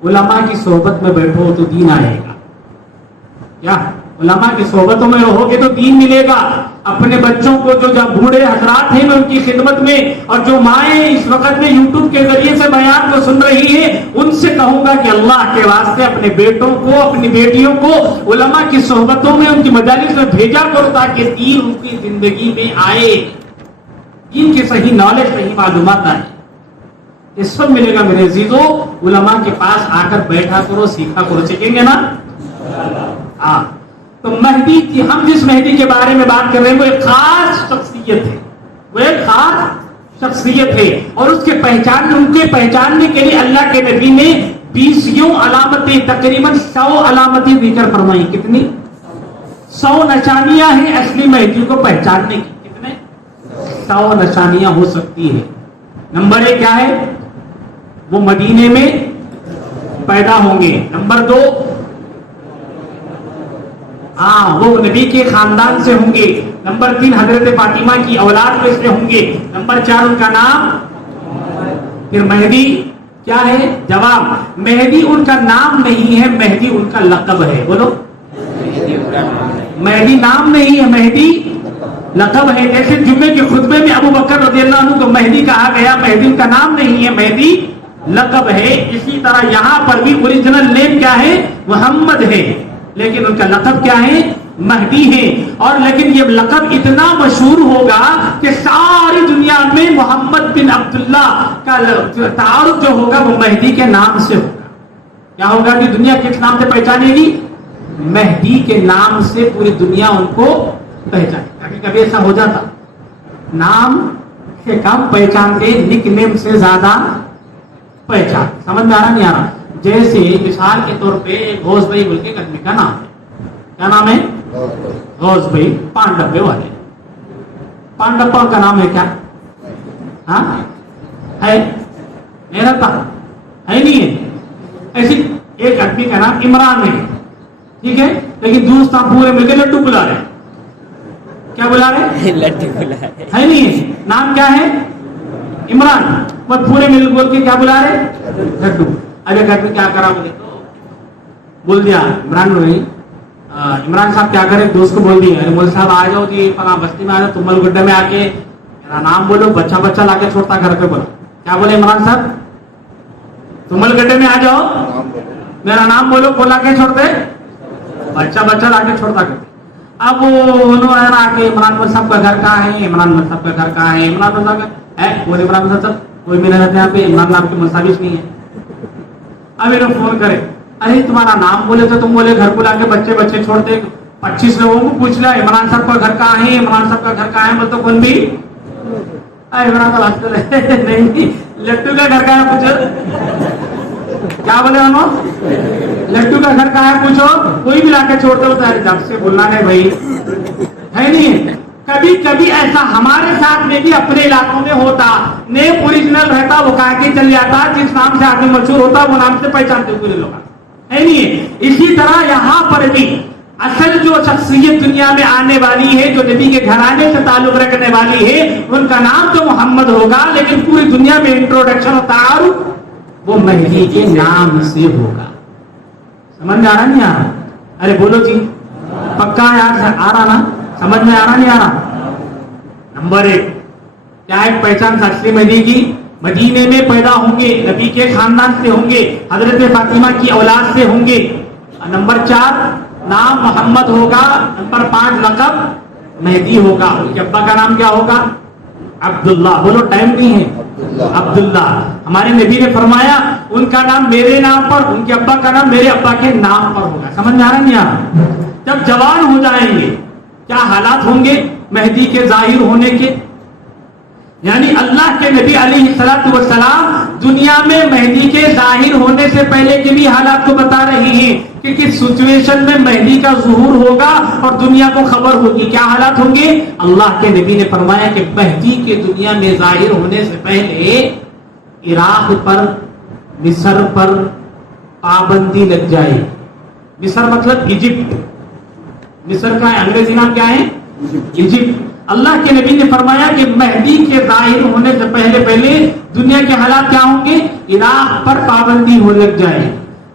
علماء کی صحبت میں بیٹھو تو دین آئے گا. کیا علماء کی صحبتوں میں رہو گے تو دین ملے گا. اپنے بچوں کو جو بوڑھے حضرات ہیں میں ان کی خدمت میں، اور جو مائیں اس وقت میں یوٹیوب کے ذریعے سے بیان کو سن رہی ہیں، ان سے کہوں گا کہ اللہ کے واسطے اپنے بیٹوں کو، اپنی بیٹیوں کو علماء کی صحبتوں میں، ان کی مجالس میں بھیجا کرو تاکہ دین ان کی زندگی میں آئے، دین کی صحیح نالج، صحیح معلومات آئے. اس سب ملے گا میرے عزیزوں. علماء کے پاس آ کر بیٹھا کرو، سیکھا کرو. سیکھیں گے نا؟ ہاں. تو مہدی کی، ہم جس مہدی کے بارے میں بات کر رہے ہیں وہ ایک خاص شخصیت ہے، وہ ایک خاص شخصیت ہے، اور اس کے پہچاننے کے لیے اللہ کے نبی نے 20 علامتیں، تقریباً 100 علامتیں ذکر فرمائی. کتنی؟ 100 نشانیاں ہیں اصلی مہدی کو پہچاننے کی. کتنے؟ 100 نشانیاں ہو سکتی ہے. نمبر 1 کیا ہے؟ وہ مدینے میں پیدا ہوں گے. نمبر 2 وہ نبی کے خاندان سے ہوں گے. نمبر 3 حضرت فاطمہ کی اولاد میں سے ہوں گے. نمبر 4 ان کا نام. پھر مہدی کیا ہے؟ جواب، مہدی ان کا نام نہیں ہے، مہدی ان کا لقب ہے. بولو، مہدی نام نہیں ہے، مہدی لقب ہے. جیسے جمعے کے خطبے میں ابو بکر رضی اللہ عنہ کو مہدی کہا گیا، مہدی ان کا نام نہیں ہے، مہدی لقب ہے. اسی طرح یہاں پر بھی اوریجنل نیم کیا ہے؟ محمد ہے، لیکن ان کا لقب کیا ہے؟ مہدی ہے. اور لیکن یہ لقب اتنا مشہور ہوگا کہ ساری دنیا میں محمد بن عبداللہ کا تعارف جو ہوگا وہ مہدی کے نام سے ہوگا. کیا ہوگا کہ دنیا کس نام سے پہچانے گی؟ مہدی کے نام سے پوری دنیا ان کو پہچانے. کبھی کبھی ایسا ہو جاتا، نام سے کم پہچانتے، نک نیم سے زیادہ پہچان. سمجھ میں آ رہا نہیں آ رہا؟ جیسے مثال کے طور پہ غوث بھائی بول کے آدمی کا نام ہے. کیا نام ہے؟ غوث بھائی. 5 ڈبے والے. 5 ڈبا کا نام ہے کیا؟ ہاں ہے؟ نہیں رہتا ہے، نہیں ہے. ایسی ایک آدمی کا نام عمران ہے، ٹھیک ہے، لیکن دوست آپ پورے مل کے لڈو بلا رہے ہیں. کیا بلا رہے ہیں؟ لڈو بلا رہے ہے. نہیں، نام کیا ہے؟ عمران. وہ پورے مل بول کے کیا بلا رہے؟ لڈو. ارے گھر میں کیا کرا بولے تو بول دیا عمران بھائی، عمران صاحب کیا کرے، دوست کو بول دیا، مول صاحب آ جاؤ جی فلاں بستی میں آ جاؤ، تمل گڈے میں آ کے میرا نام بولو. بچہ لا کے چھوڑتا گھر پہ. بولا کیا بولے عمران صاحب؟ تمل گڈے میں آ جاؤ، میرا نام بولو. بولا کے چھوڑتے؟ بچہ لا کے چھوڑتا کرتے. اب انہوں نے آ کے عمران صاحب کا گھر کہاں ہے؟ عمران صاحب کا گھر کہاں ہے؟ عمران صاحب کا ہے. بولے عمران صاحب کوئی بھی نہیں رہتے یہاں پہ، عمران صاحب کی مساوش نہیں ہے. اب انہوں فون کرے، ارے تمہارا نام بولے تو تم بولے گھر کو لا کے بچے چھوڑتے. 25 لوگوں کو پوچھ لیا عمران صاحب کا گھر کہاں ہے، عمران صاحب کا گھر کہاں ہے. بول تو کون بھی عمران صاحب نہیں، لٹو کا گھر کہاں ہے پوچھو. کیا بولے انہوں؟ لٹو کا گھر کہاں ہے پوچھو. کوئی بھی لا کے چھوڑتے ہوتا ہے. جب سے بولنا نہیں بھائی ہے نہیں. کبھی کبھی ایسا ہمارے ساتھ میں بھی اپنے علاقوں میں ہوتا. نیم اوریجنل رہتا، وہ کہا کے چل جاتا، جس نام سے آدمی مشہور ہوتا وہ نام سے پہچانتے پورے لوگ، ہے نہیں. اسی طرح یہاں پر بھی اصل جو شخصیت دنیا میں آنے والی ہے، جو نبی کے گھرانے سے تعلق رکھنے والی ہے، ان کا نام تو محمد ہوگا، لیکن پوری دنیا میں انٹروڈکشن اور تعارف وہ مہدی کے نام سے ہوگا. سمجھ میں آ رہا نہیں آ رہا؟ ارے بولو جی پکا یار آ رہا نا؟ سمجھ میں آ رہا نہیں آ رہا؟ نمبر 1 کیا ہے پہچان اصلی مہدی کی؟ مدینے میں پیدا ہوں گے، نبی کے خاندان سے ہوں گے، حضرت فاطمہ کی اولاد سے ہوں گے. نمبر 4 نام محمد ہوگا. نمبر 5 لقب مہدی ہوگا. ان کے ابا کا نام کیا ہوگا؟ عبداللہ. بولو ٹائم نہیں ہے. عبداللہ. ہمارے نبی نے فرمایا ان کا نام میرے نام پر، ان کے ابا کا نام میرے ابا کے نام پر ہوگا. سمجھ میں آ رہا نہیں آ رہا؟ جب جوان ہو جائیں گے کیا حالات ہوں گے مہدی کے ظاہر ہونے کے؟ یعنی اللہ کے نبی علیہ الصلوۃ والسلام دنیا میں مہدی کے ظاہر ہونے سے پہلے کے بھی حالات کو بتا رہی ہیں کہ کس سچویشن میں مہدی کا ظہور ہوگا اور دنیا کو خبر ہوگی. کیا حالات ہوں گے؟ اللہ کے نبی نے فرمایا کہ مہدی کے دنیا میں ظاہر ہونے سے پہلے عراق پر، مصر پر پابندی لگ جائے. مصر مطلب ایجپٹ. مصر کا انگریزی نام کیا ہے؟ ایجپٹ. اللہ کے نبی نے فرمایا کہ مہدی کے ظاہر ہونے سے پہلے دنیا کے حالات کیا ہوں گے؟ عراق پر پابندی ہو لگ جائے.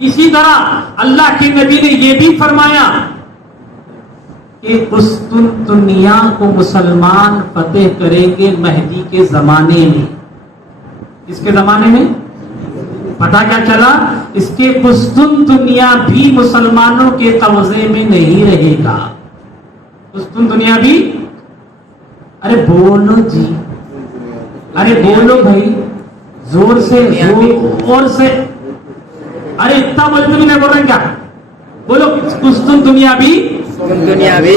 اسی طرح اللہ کے نبی نے یہ بھی فرمایا کہ قسطنطنیہ کو مسلمان فتح کریں گے مہدی کے زمانے میں. اس کے زمانے میں پتہ کیا چلا؟ اس کے قسطنطنیہ بھی مسلمانوں کے قبضے میں نہیں رہے گا. قسطنطنیہ بھی، ارے بولو جی، ارے بولو بھائی، زور سے، زور سے، ارے اتنا بولتے بھی نہیں بول رہے کیا؟ بولو. قسطنطنیہ بھی دنیا بھی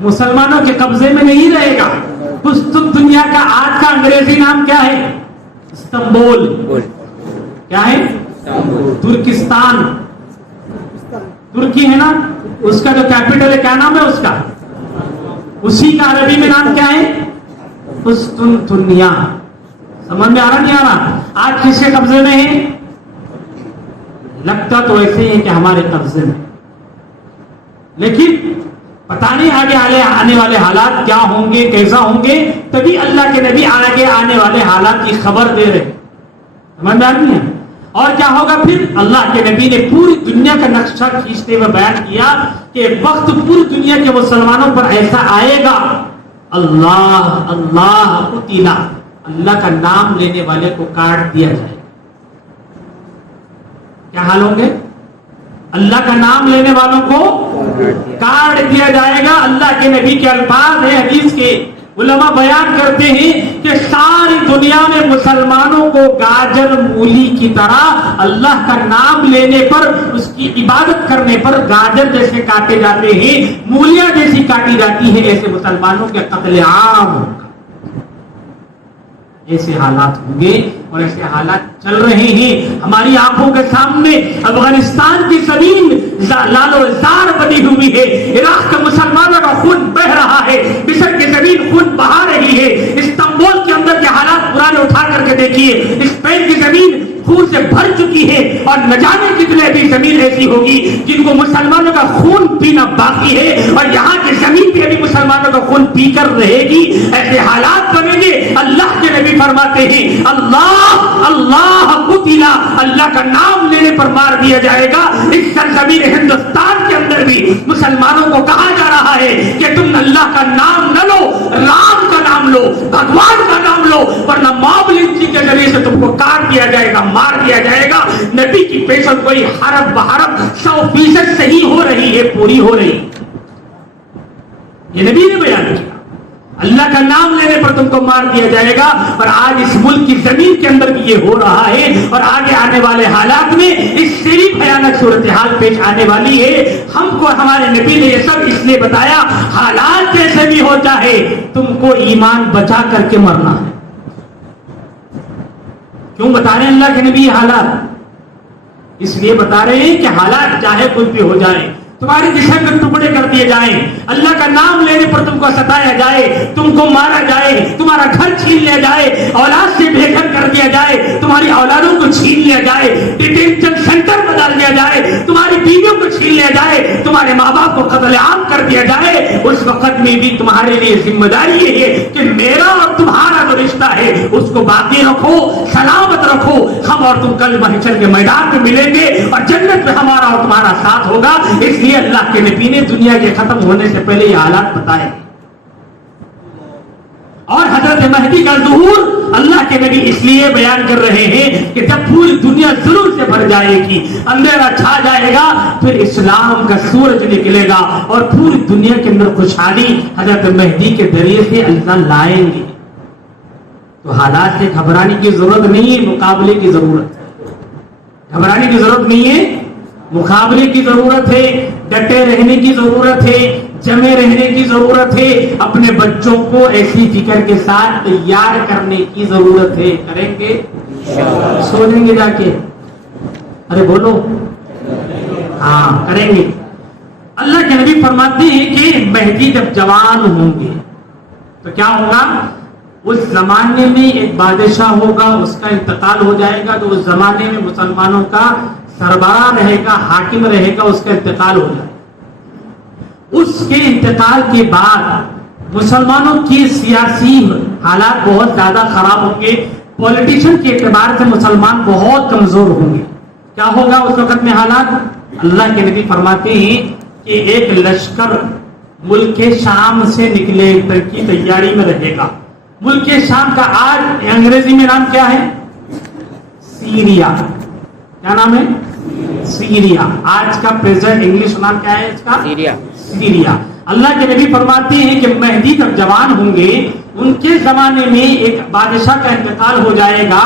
مسلمانوں کے قبضے میں نہیں رہے گا. قسطنطنیہ کا آج کا انگریزی نام کیا ہے؟ استنبول. کیا ہے؟ ترکستان. ترکی ہے نا، اس کا جو کیپٹل ہے کیا نام ہے اس کا؟ اسی کا عربی میں نام کیا ہے؟ قسطنطنیہ. سمجھ میں آ رہا نہیں آ رہا؟ آج کس کے قبضے میں ہے؟ لگتا تو ایسے ہے کہ ہمارے قبضے میں، لیکن پتہ نہیں آگے آنے والے حالات کیا ہوں گے، کیسا ہوں گے. تبھی اللہ کے نبی آگے آنے والے حالات کی خبر دے رہے. سمجھ میں آ رہی ہے؟ اور کیا ہوگا پھر؟ اللہ کے نبی نے پوری دنیا کا نقشہ کھینچتے ہوئے بیان کیا کہ وقت پوری دنیا کے مسلمانوں پر ایسا آئے گا، اللہ اللہ قتلا، اللہ کا نام لینے والے کو کاٹ دیا جائے. کیا حال ہوں گے؟ اللہ کا نام لینے والوں کو کاٹ دیا جائے گا. اللہ کے نبی کے الفاظ ہیں حدیث کے. علماء بیان کرتے ہیں کہ ساری دنیا میں مسلمانوں کو گاجر مولی کی طرح اللہ کا نام لینے پر، اس کی عبادت کرنے پر گاجر جیسے کاٹے جاتے ہیں، مولیاں جیسی کاٹی جاتی ہیں، ایسے مسلمانوں کے قتل عام ہوگا. ایسے حالات ہوں گے اور ایسے حالات چل رہے ہیں ہماری آنکھوں کے سامنے. افغانستان کی زمین لال و زار بنی ہوئی ہے، عراق کے مسلمانوں کا خون بہ رہا ہے، مصر کی زمین خون بہا رہی ہے، استنبول کے اندر کے حالات پرانے اٹھا کر کے دیکھیے، اسپین کی زمین خون سے بھر چکی ہے، اور نہ جانے کتنے بھی زمین ایسی ہوگی جن کو مسلمانوں کا خون پینا باقی ہے، اور یہاں کی زمین بھی ابھی مسلمانوں کا خون پی کر رہے گی. ایسے حالات بنیں گے. اللہ کے نبی فرماتے ہیں اللہ اللہ قتلا، اللہ کا نام لینے پر مار دیا جائے گا. اس سرزمین ہندوستان کے اندر بھی مسلمانوں کو کہا جا رہا ہے کہ تم اللہ کا نام نہ لو، رام کا نام لو، بھگوان کا نام لو، ورنہ موب لنچی کے ذریعے سے تم کو کاٹ دیا جائے گا، مار دیا جائے گا. نبی کی پیشن کوئی حرف بحرف 100% صحیح ہو رہی ہے، پوری ہو رہی. یہ نبی نے بیان کیا اللہ کا نام لینے پر تم کو مار دیا جائے گا. اور آج اس ملک کی زمین کے اندر بھی یہ ہو رہا ہے، اور آگے آنے والے حالات میں اس سے بھی بھیانک صورتحال پیش آنے والی ہے. ہم کو ہمارے نبی نے یہ سب اس لیے بتایا، حالات جیسے بھی ہو چاہے تم کو ایمان بچا کر کے مرنا ہے. کیوں بتا رہے ہیں اللہ کے نبی یہ حالات؟ اس لیے بتا رہے ہیں کہ حالات چاہے کچھ بھی ہو جائے، تمہارے جسم کے ٹکڑے کر دیے جائیں، اللہ کا نام لینے پر تم کو ستایا جائے، تم کو مارا جائے، تمہارا گھر چھین لیا جائے، اولاد سے بے گھر کر دیا جائے، تمہاری اولادوں کو چھین لیا جائے، ڈیٹینشن سینٹر میں ڈال دیا جائے، تمہاری بیویوں کو چھین لیا جائے، تمہارے ماں باپ کو قتل عام کر دیا جائے، اس وقت میں بھی تمہارے لیے ذمہ داری یہ ہے کہ میرا اور تمہارا جو رشتہ ہے اس کو باقی رکھو، سلامت رکھو. ہم اور تم کل محشر کے میدان میں ملیں گے اور جنت میں ہمارا اور تمہارا ساتھ ہوگا. اس لیے اللہ کے نبی نے دنیا کے ختم ہونے سے پہلے یہ حالات بتائے. اور حضرت مہدی کا ظہور اللہ کے نبی اس لیے بیان کر رہے ہیں کہ جب پوری دنیا ظلم سے بھر جائے گی، اندھیرا چھا جائے گا، پھر اسلام کا سورج نکلے گا اور پوری دنیا کے اندر خوشحالی حضرت مہدی کے ذریعے سے اللہ لائیں گے. تو حالات سے گھبرانے کی ضرورت نہیں ہے، مقابلے کی ضرورت ہے. گھبرانے کی ضرورت نہیں ہے، مقابلے کی ضرورت ہے، ڈٹے رہنے کی ضرورت ہے، جمے رہنے کی ضرورت ہے، اپنے بچوں کو ایسی فکر کے ساتھ تیار کرنے کی ضرورت ہے. کریں گے؟ سو لیں گے جا کے؟ ارے بولو ہاں کریں گے. اللہ کے نبی فرماتے ہیں کہ مہدی جب جوان ہوں گے تو کیا ہوگا؟ اس زمانے میں ایک بادشاہ ہوگا، اس کا انتقال ہو جائے گا، تو اس زمانے میں مسلمانوں کا سربراہ رہے گا، حاکم رہے گا، اس کا انتقال ہو جائے گا. اس کے انتقال کے بعد مسلمانوں کی سیاسی حالات بہت زیادہ خراب ہوں گے. پولیٹیشن کے اعتبار سے مسلمان بہت کمزور ہوں گے. کیا ہوگا اس وقت میں حالات؟ اللہ کے نبی فرماتے ہیں کہ ایک لشکر ملک شام سے نکلے کی تیاری میں رہے گا. ملک شام کا آج انگریزی میں نام کیا ہے؟ سیریا. کیا نام ہے؟ سیریا. آج کا پریزنٹ انگلش نام کیا ہے اس کا؟ سیریا. سیریا. اللہ کے نبی فرماتے ہیں کہ مہدی جب جوان ہوں گے ان کے زمانے میں ایک بادشاہ کا انتقال ہو جائے گا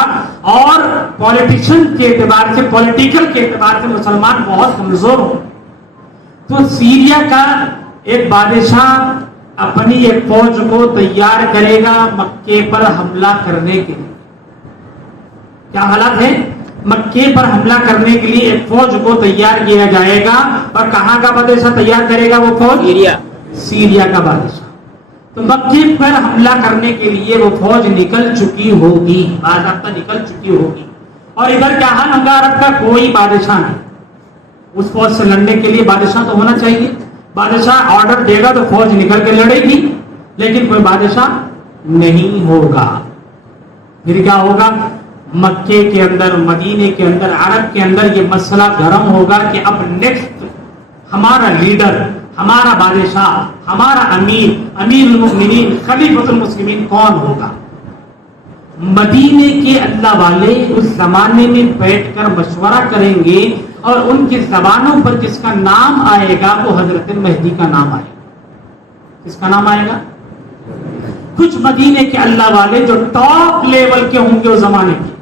اور پولیٹیشن کے اعتبار سے پولیٹیکل کے اعتبار سے مسلمان بہت کمزور ہوں. تو سیریا کا ایک بادشاہ اپنی ایک فوج کو تیار کرے گا مکے پر حملہ کرنے کے لیے. کیا حالات ہے؟ مکے پر حملہ کرنے کے لیے ایک فوج کو تیار کیا جائے گا. اور کہاں کا بادشاہ تیار کرے گا وہ فوج؟ سیریا. سیریا کا بادشاہ. تو مکے پر حملہ کرنے کے لیے وہ فوج نکل چکی ہوگی, باضابطہ نکل چکی ہوگی. اور ادھر کیا حال ہوگا؟ عرب کا کوئی بادشاہ نہیں. اس فوج سے لڑنے کے لیے بادشاہ تو ہونا چاہیے. بادشاہ آرڈر دے گا تو فوج نکل کے لڑے گی, لیکن کوئی بادشاہ نہیں ہوگا. پھر کیا ہوگا؟ مکے کے اندر, مدینے کے اندر, عرب کے اندر یہ مسئلہ گرم ہوگا کہ اب نیکسٹ ہمارا لیڈر, ہمارا بادشاہ, ہمارا امیر, امیر المؤمنین, خلیفۃ المسلمین کون ہوگا؟ مدینے کے اللہ والے اس زمانے میں بیٹھ کر مشورہ کریں گے اور ان کی زبانوں پر جس کا نام آئے گا وہ حضرت مہدی کا نام آئے گا. کس کا نام آئے گا؟ کچھ مدینے کے اللہ والے جو ٹاپ لیول کے ہوں گے اس زمانے کے,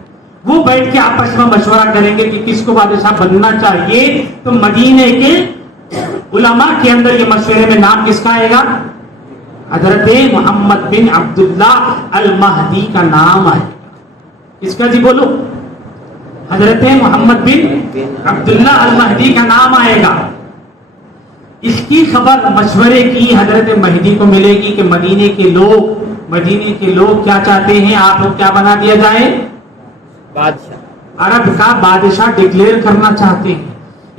وہ بیٹھ کے آپس میں مشورہ کریں گے کہ کس کو بادشاہ بننا چاہیے. تو مدینے کے علماء کے اندر یہ مشورے میں نام کس کا آئے گا؟ حضرت محمد بن عبداللہ المہدی کا نام آئے گا. کس کا؟ جی بولو. حضرت محمد بن عبداللہ المہدی کا نام آئے گا. اس کی خبر مشورے کی حضرت مہدی کو ملے گی کہ مدینے کے لوگ کیا چاہتے ہیں, آپ لوگ کیا بنا دیا جائے؟ بادشاہ. عرب کا بادشاہ ڈکلیئر کرنا چاہتے ہیں.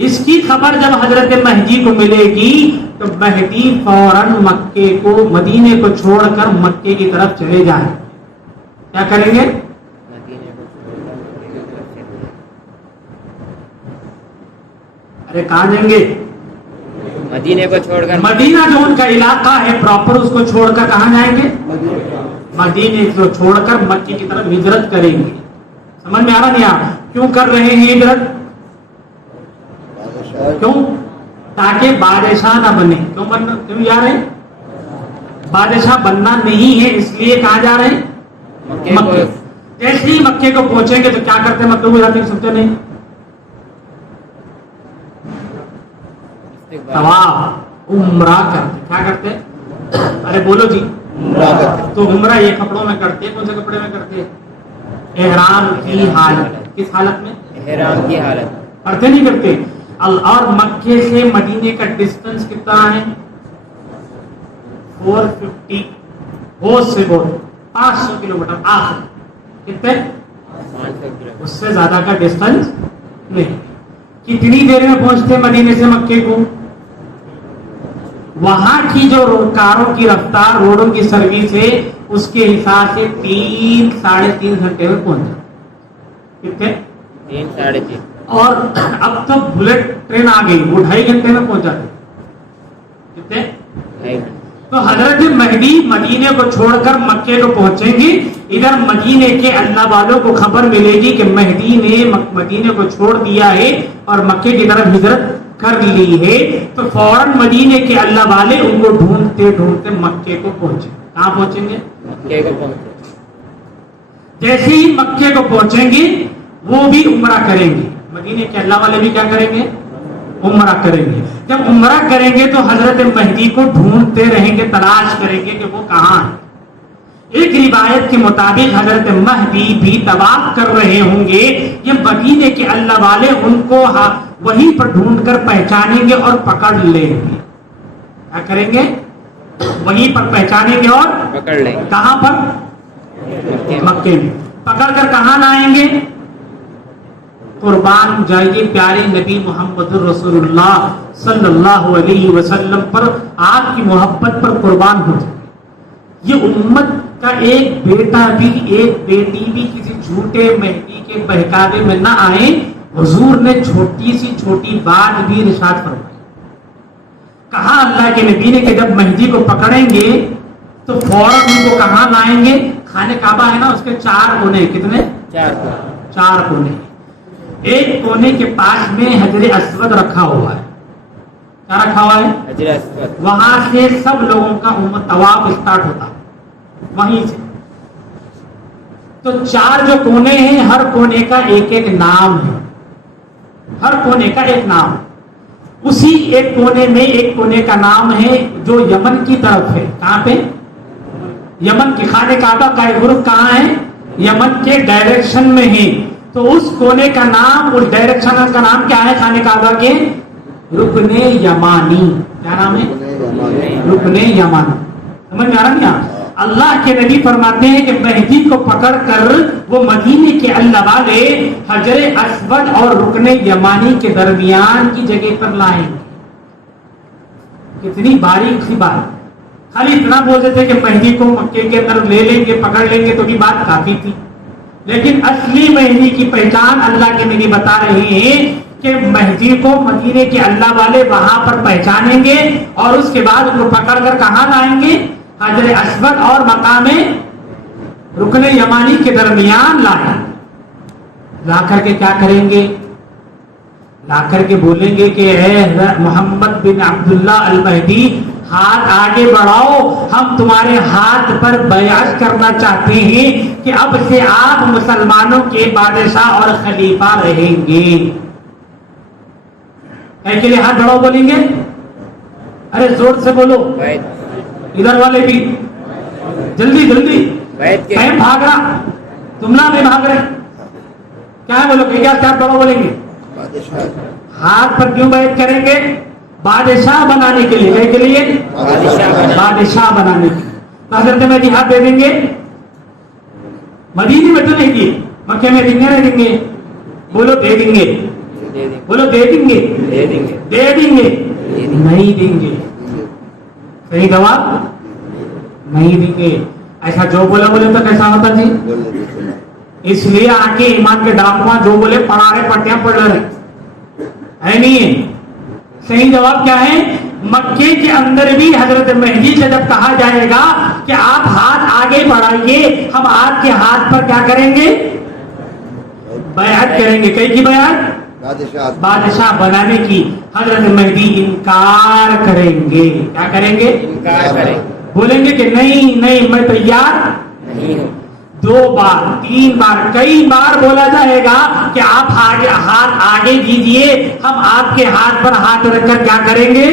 اس کی خبر جب حضرت مہدی کو ملے گی تو مہدی فوراً مدینے کو چھوڑ کر مکے کی طرف چلے جائیں. کیا کریں گے؟ ارے کہاں جائیں گے؟ مدینے کو چھوڑ کر. مدینہ جو ان کا علاقہ ہے پراپر, اس کو چھوڑ کر کہاں جائیں گے؟ مدینے کو چھوڑ کر مکے کی طرف ہجرت کریں گے. سمجھ میں آ رہا نہیں؟ آپ کیوں کر رہے ہیں ہجرت؟ کیوں؟ تاکہ بادشاہ نہ بنے. کیوں جا رہے ہیں؟ بادشاہ بننا نہیں ہے, اس لیے کہاں جا رہے ہیں؟ مکے. جیسے ہی مکے کو پہنچیں گے تو کیا کرتے ہیں؟ مکے کو جاتے ہیں, سنتے نہیں؟ طواف, عمرہ کرتے. کیا کرتے؟ ارے بولو جی. تو عمرہ یہ کپڑوں میں کرتے ہیں. کون سے کپڑے میں کرتے ہیں؟ احرام کی حالت. کس حالت میں؟ احرام کی حالت. کرتے نہیں کرتے؟ اور مکے سے مدینے کا ڈسٹنس کتنا ہے؟ 450 بہت سے بہت 500 کلومیٹر. آخر کتنے؟ 500 کلومیٹر. اس سے زیادہ کا ڈسٹنس نہیں. کتنی دیر میں پہنچتے مدینے سے مکے کو؟ وہاں کی جو کاروں کی رفتار, روڈوں کی سروس ہے, اس کے حساب سے 3-3.5 گھنٹے میں پہنچ جاتے. کتنے؟ 3-3.5. اور اب تو بلٹ ٹرین آ گئی, وہ 2.5 گھنٹے میں پہنچ جاتے. کتنے؟ 2.5 گھنٹے. تو حضرت مہدی مدینے کو چھوڑ کر مکے کو پہنچیں گے. ادھر مدینے کے اللہ والوں کو خبر ملے گی کہ مہدی نے مدینے کو چھوڑ دیا ہے اور مکے کی طرف ہجرت کر لی ہے. تو فوراً مدینے کے اللہ والے ان کو ڈھونڈتے ڈھونڈتے مکے کو پہنچے. کہاں پہنچیں گے؟ مکے کو پہنچے. جیسے ہی مکے کو پہنچیں گے وہ بھی عمرہ کریں گے. مدینے کے اللہ والے بھی کیا کریں گے؟ عمرہ کریں گے. جب عمرہ کریں گے تو حضرت مہدی کو ڈھونڈتے رہیں گے, تلاش کریں گے کہ وہ کہاں ہے. ایک روایت کے مطابق حضرت مہدی بھی طواف کر رہے ہوں گے. یہ مدینے کے اللہ والے ان کو وہیں پر ڈھونڈ کر پہچانیں گے اور پکڑ لیں گے. کیا کریں گے؟ وہیں پر پہچانیں گے اور پکڑ لیں گے. کہاں پر؟ مکے میں. پکڑ کر کہاں لائیں گے؟ قربان جائیے پیارے نبی محمد رسول اللہ صلی اللہ علیہ وسلم پر, آپ کی محبت پر قربان ہو جائے. یہ امت کا ایک بیٹا بھی ایک بیٹی بھی کسی جھوٹے مہدی کے بہکاوے میں نہ آئے حضور نے چھوٹی سی چھوٹی بات بھی ارشاد فرمائی. کہا اللہ کے نبی نے کہ جب مہدی کو پکڑیں گے تو فوراً ان کو کہاں لائیں گے؟ خانہ کعبہ ہے نا، اس کے 4 کونے. کتنے؟ 4 کونے. ایک کونے کے پاس میں حجر اسود رکھا ہوا ہے. کیا رکھا ہوا ہے؟ حجر اسود. وہاں سے سب لوگوں کا طواف اسٹارٹ ہوتا وہیں سے. تو 4 جو کونے ہیں، ہر کونے کا ایک ایک نام ہے. ہر کونے کا ایک نام. اسی ایک کونے میں ایک کونے کا نام ہے جو یمن کی طرف ہے. کہاں پہ؟ یمن کی. خانہ کعبہ کا ایک گروپ کہاں ہے؟ یمن کے ڈائریکشن میں ہے. تو اس کونے کا نام، اس ڈائریکشن کا نام کیا ہے؟ خانہ کعبہ کے رکن یمانی. کیا نام ہے؟ رکن یمانی. سمجھ میں آ رہا نہیں؟ اللہ کے نبی فرماتے ہیں کہ مہدی کو پکڑ کر وہ مدینے کے اللہ والے حجر اسود اور رکن یمانی کے درمیان کی جگہ پر لائیں گے. کتنی باریک سی بات. خالی اتنا بول دیتے کہ مہدی کو مکے کے اندر لے لیں گے، پکڑ لیں گے تو بھی بات کافی تھی. لیکن اصلی مہدی کی پہچان اللہ کے نبی بتا رہے ہیں کہ مہدی کو مدینے کے اللہ والے وہاں پر پہچانیں گے اور اس کے بعد ان کو پکڑ کر کہاں لائیں گے؟ حجر اسود اور مقام رکن یمانی کے درمیان لائیں. لا کر کے کیا کریں گے؟ لا کر کے بولیں گے کہ اے محمد بن عبداللہ المہدی، ہاتھ آگے بڑھاؤ، ہم تمہارے ہاتھ پر بیعت کرنا چاہتے ہیں کہ اب سے آپ مسلمانوں کے بادشاہ اور خلیفہ رہیں گے. کے لیے ہاتھ بڑھاؤ بولیں گے. ارے زور سے بولو، ادھر والے بھی جلدی جلدی. میں بھاگ رہا، تم نہ میں بھاگ رہے. کیا ہے بولو؟ کیا بڑھاؤ بولیں گے. ہاتھ پر کیوں بیعت کریں گے؟ بادشاہ بنانے کے لیے. کے لیے بادشاہ بنانے کے لیے. تو حضرت مہدی ہاتھ دے دیں گے. مدینے میں تو نہیں دیے، مکے میں دیں گے نہیں دیں گے؟ بولو دے دیں گے. بولو دے دیں گے. دے دیں گے. نہیں دیں گے. صحیح جواب نہیں دیں گے. ایسا جو بولا بولے تو کیسا ہوتا جی؟ اس لیے آگے ایمان کے ڈاکواں جو بولے پڑھا رہے، پٹیاں پڑھ رہے ہے نہیں. صحیح جواب کیا ہے؟ مکے کے اندر بھی حضرت مہدی سے جب کہا جائے گا کہ آپ ہاتھ آگے بڑھائیے، ہم آپ کے ہاتھ پر کیا کریں گے؟ بیعت کریں گے. کئی کی بیعت؟ بادشاہ بنانے کی. حضرت مہدی انکار کریں گے. کیا کریں گے؟ انکار کریں. بولیں گے کہ نہیں نہیں میں تیار نہیں ہوں. 2 بار 3 بار کئی بار بولا جائے گا کہ آپ ہاتھ آگے دیجئے، ہم آپ کے ہاتھ پر ہاتھ رکھ کر کیا کریں گے؟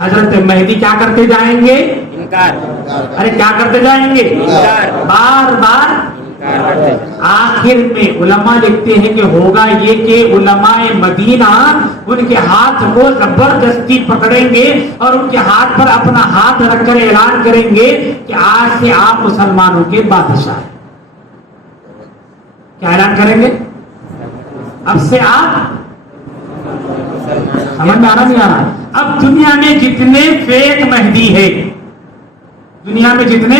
حضرت مہدی کیا کرتے جائیں گے؟ انکار. ارے کیا کرتے جائیں گے؟ انکار. بار بار انکار. آخر میں علماء لکھتے ہیں کہ ہوگا یہ کہ علماء مدینہ ان کے ہاتھ کو زبردستی پکڑیں گے اور ان کے ہاتھ پر اپنا ہاتھ رکھ کر اعلان کریں گے کہ آج سے آپ مسلمانوں کے بادشاہ ہیں. کیا اعلان کریں گے؟ اب سے آپ، سمجھ میں آ رہا نہیں آ رہا؟ اب دنیا میں جتنے فیک مہدی ہے، دنیا میں جتنے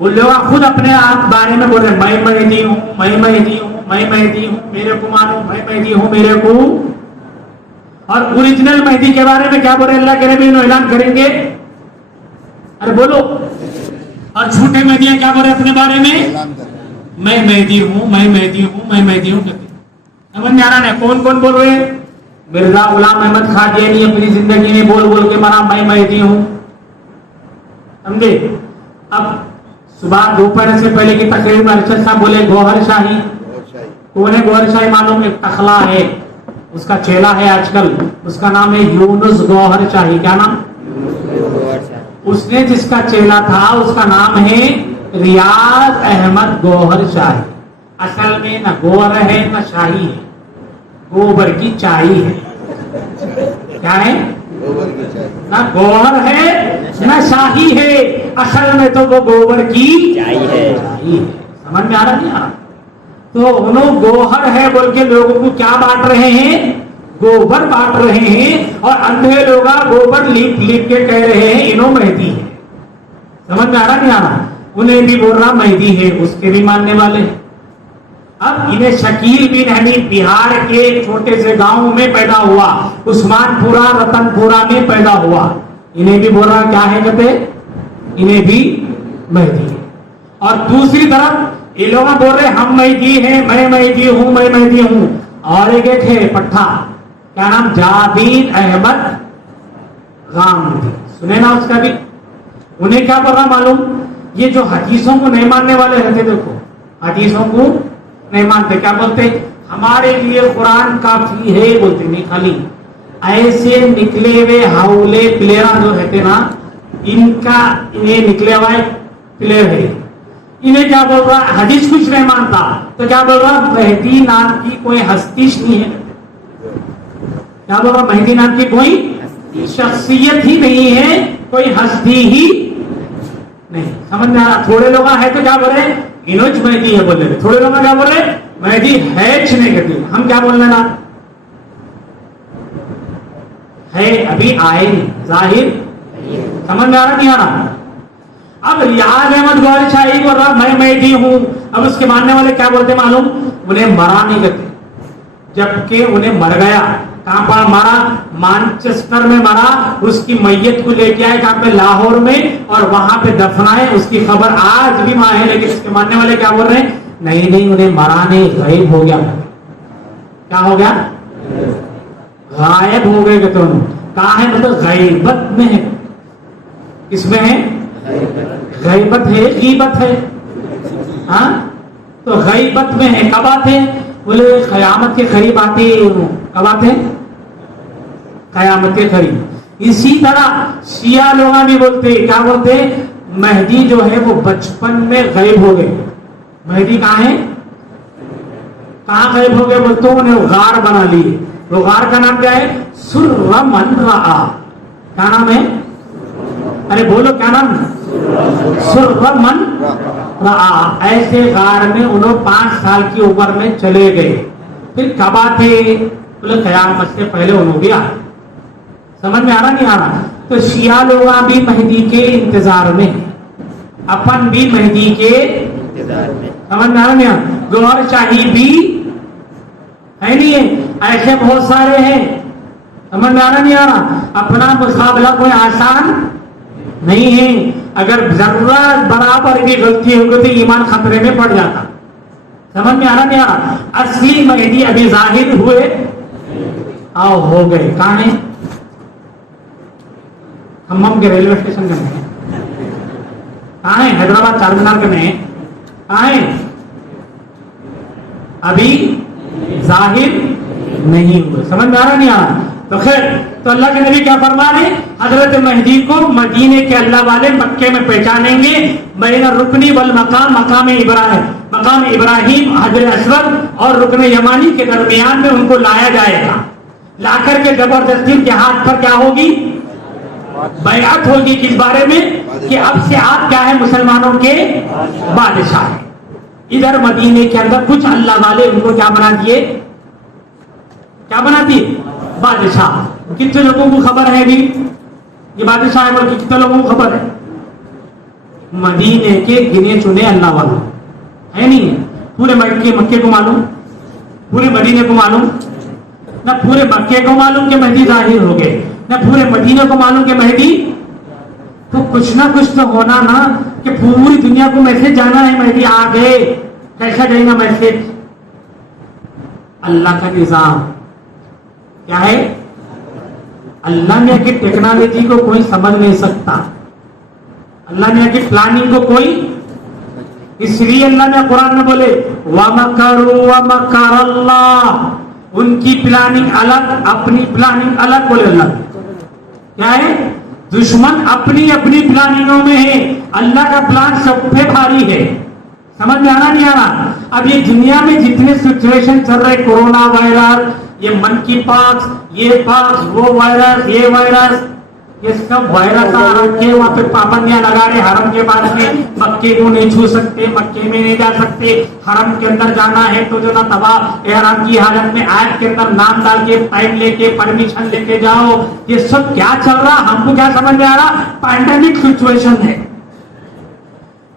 وہ لوگ خود اپنے آپ بارے میں بول رہے ہیں میں مہدی ہوں، میں مہدی ہوں، میں مہدی ہوں، میرے کو مانو، میں مہدی ہوں، میرے کو. اور اوریجنل مہدی کے بارے میں کیا بول رہے ہیں؟ اللہ کے نبی انہوں اعلان کریں گے. ارے بولو. اور جھوٹے مہدیاں کیا بول رہے ہیں اپنے بارے میں؟ میں مہدی ہوں، میں مہدی ہوں، میں مہدی ہوں. سمجھ میں آ رہا ہے کون کون بول رہے ہیں؟ مرزا غلام احمد قادیانی اپنی زندگی میں بول بول کے مرا میں مہدی ہوں. سمجھے؟ اب صبح دوپہر سے پہلے کی تقریر میں ارشد صاحب بولے گوہر شاہی. کون ہے گوہر شاہی؟ معلوم ایک ٹخلا ہے، اس کا چیلا ہے آج کل، اس کا نام ہے یونس گوہر شاہی. کیا نام؟ اس نے جس کا چیلا تھا اس کا نام ہے ریاض احمد گوہر شاہی. اصل میں نہ گوہر ہے نہ شاہی ہے، گوبر کی چائی ہے. کیا ہے؟ نہ گوہر ہے نہ شاہی ہے، اصل میں تو وہ گوبر کی چائی ہے. سمجھ میں آ رہا نہیں آ رہا؟ تو انہوں گوہر ہے بول کے لوگوں کو کیا بانٹ رہے ہیں؟ گوبر بانٹ رہے ہیں. اور اندھے لوگ گوبر لیپ لیپ کے کہہ رہے ہیں انہوں مہدی ہے. سمجھ میں آ رہا نہیں آ رہا؟ انہیں بھی بول رہا مہدی ہے، اس کے بھی ماننے والے ہیں. اب انہیں شکیل بن حنیف بہار کے ایک چھوٹے سے گاؤں میں پیدا ہوا, عثمان پورا رتن پورا میں پیدا ہوا. انہیں بھی بول رہا کیا ہے کہتے, انہیں بھی مہدی ہے. اور دوسری طرف یہ لوگ بول رہے ہم مہدی ہیں, میں مہدی ہوں, میں مہدی ہوں. اور ایک ہے پٹھا, کیا نام, جاوید احمد غامدی, سنے نا اس کا بھی. انہیں کیا بول رہا معلوم, یہ جو حدیثوں کو نہیں ماننے والے رہتے, دیکھو حدیثوں کو نہیں مانتے, کیا بولتے, ہمارے لیے قرآن کافی ہے بولتے. نہیں, خالی ایسے نکلے ہوئے ہاولے پلیئر جو رہتے نا, ان کا انہیں نکلے ہوئے پلیئر ہے. انہیں کیا بول رہا, حدیث کچھ نہیں مانتا تو کیا بول رہا, مہدی نام کی کوئی ہستی نہیں ہے. کیا بول رہا, مہدی نام کی کوئی شخصیت ہی نہیں ہے, کوئی ہستی ہی نہیں. سمجھ میں آ رہا. تھوڑے لوگ ہے تو کیا بولے, انوج مہدی ہے بول رہے, تھوڑے لوگ کیا بول رہے, مہدی ہے نہیں کرتی. ہم کیا بول رہے نا, ہے ابھی آئے ظاہر. سمجھ میں آ رہا نہیں آ رہا. اب ریاض احمد گوہری شاہی بول رہا میں مہدی ہوں. اب اس کے ماننے والے کیا بولتے معلوم, انہیں مرا نہیں کرتے, جبکہ انہیں مر گیا. کہاں پر مرا, مانچسٹر میں مرا. اس کی میت کو لے کے آئے کہاں پہ, لاہور میں, اور وہاں پہ دفنائے. اس کی خبر آج بھی وہاں ہے. لیکن اس کے ماننے والے کیا بول رہے ہیں, نہیں نہیں انہیں مرا نہیں, غائب ہو گیا. کیا ہو گیا, غائب ہو گئے. کہ تم کہاں ہے, مطلب غیبت میں ہے. کس میں ہے, غیبت ہے, غیبت ہے. ہاں تو غیبت میں ہے. کب آتے ہیں, بولے قیامت کے قریب آتے. کب آتے ہیں, قیامت کے قریب. اسی طرح شیعہ لوگ بھی بولتے, کیا بولتے, مہدی جو ہے وہ بچپن میں غائب ہو گئے. مہدی کہاں ہے, کہاں غائب ہو گئے بولتے, انہیں غار بنا لیے. وہ غار کا نام کیا ہے, سر من رآ. کیا نام ہے, ارے بولو کیا نام, سر من رآ. ایسے غار میں انہوں 5 سال کی عمر میں چلے گئے. پھر کب آتے, بولے قیامت سے پہلے انہوں بھی آئے. سمجھ میں آ رہا نہیں آ رہا. تو شیعہ لوگ بھی مہدی کے انتظار میں, اپن بھی مہدی کے انتظار میں. سمجھ میں آ رہا نہیں آ رہا. گوہر شاہی بھی ہے نہیں ہے, ایسے بہت سارے ہیں. سمجھ میں آ رہا نہیں آ رہا. اپنا مقابلہ کوئی آسان نہیں ہے. اگر ذرہ برابر بھی غلطی ہو گئی تو ایمان خطرے میں پڑ جاتا. سمجھ میں آ رہا نہیں آ رہا. اصلی مہدی ابھی ظاہر ہوئے, آؤ ہو گئے. کہاں ہیں, ہم کے ریلوے اسٹیشن کے میں. کہاں ہیں, حیدرآباد چار مینار کے میں. کہاں ہیں, ابھی ظاہر نہیں ہوئے. سمجھ میں آ رہا نہیں آ رہا. تو خیر, تو اللہ کے نبی کیا فرما رہے, حضرت مہدی کو مدینے کے اللہ والے مکے میں پہچانیں گے. بین الرکن والمقام, مقام ابراہیم حجر اسود اور رکن یمانی کے درمیان میں ان کو لایا جائے گا. لا کر کے زبردستی کے ہاتھ پر کیا ہوگی, بیعت ہوگی. کس بارے میں, کہ اب سے آپ کیا ہے, مسلمانوں کے بادشاہ ہیں. ادھر مدینے کے اندر کچھ اللہ والے ان کو کیا بنا دیے, کیا بنا دیے, بادشاہ. کتنے لوگوں کو خبر ہے بھی یہ بادشاہ ہے, بلکہ کتنے لوگوں کو خبر ہے, مدینے کے گنے چنے اللہ والوں ہے نہیں ہے. پورے مکے کو معلوم, پورے مدینے کو معلوم, نہ پورے مکے کو معلوم کہ مہدی ظاہر ہو گئے, نہ پورے مدینے کو معلوم کہ مہدی. تو کچھ نہ کچھ تو ہونا نا, کہ پوری دنیا کو میسج جانا ہے مہدی آ گئے. کیسا جائے گا میسج, اللہ کا نظام کیا ہے, اللہ نے کی ٹیکنالوجی کو کوئی سمجھ نہیں سکتا. اللہ نے کی پلاننگ کو کوئی, اس لیے اللہ نے قرآن میں بولے وَمَكَرُوا وَمَكَرَ اللَّهُ. ان کی پلاننگ الگ, اپنی پلاننگ الگ. بولے اللہ کیا ہے, دشمن اپنی اپنی پلاننگوں میں ہے, اللہ کا پلان سب پہ بھاری ہے. سمجھ میں آنا نہیں آ رہا. اب یہ دنیا میں جتنے سچویشن چل رہے, کورونا وائرس, یہ من کی پاکس, یہ پاکس, وہ وائرس, یہ وائرس, یہ سب وائرس آ رکھے. وہاں پہ پابندیاں لگا رہے حرم کے پاس میں, مکے کو نہیں چھو سکتے, مکے میں نہیں جا سکتے. حرم کے اندر جانا ہے تو جو نا طواف احرام کی حالت میں آیت کے اندر نام ڈال کے, ٹائم لے کے, پرمیشن لے کے جاؤ. یہ سب کیا چل رہا, ہم کو کیا سمجھ میں آ رہا, پینڈیمک سچویشن ہے.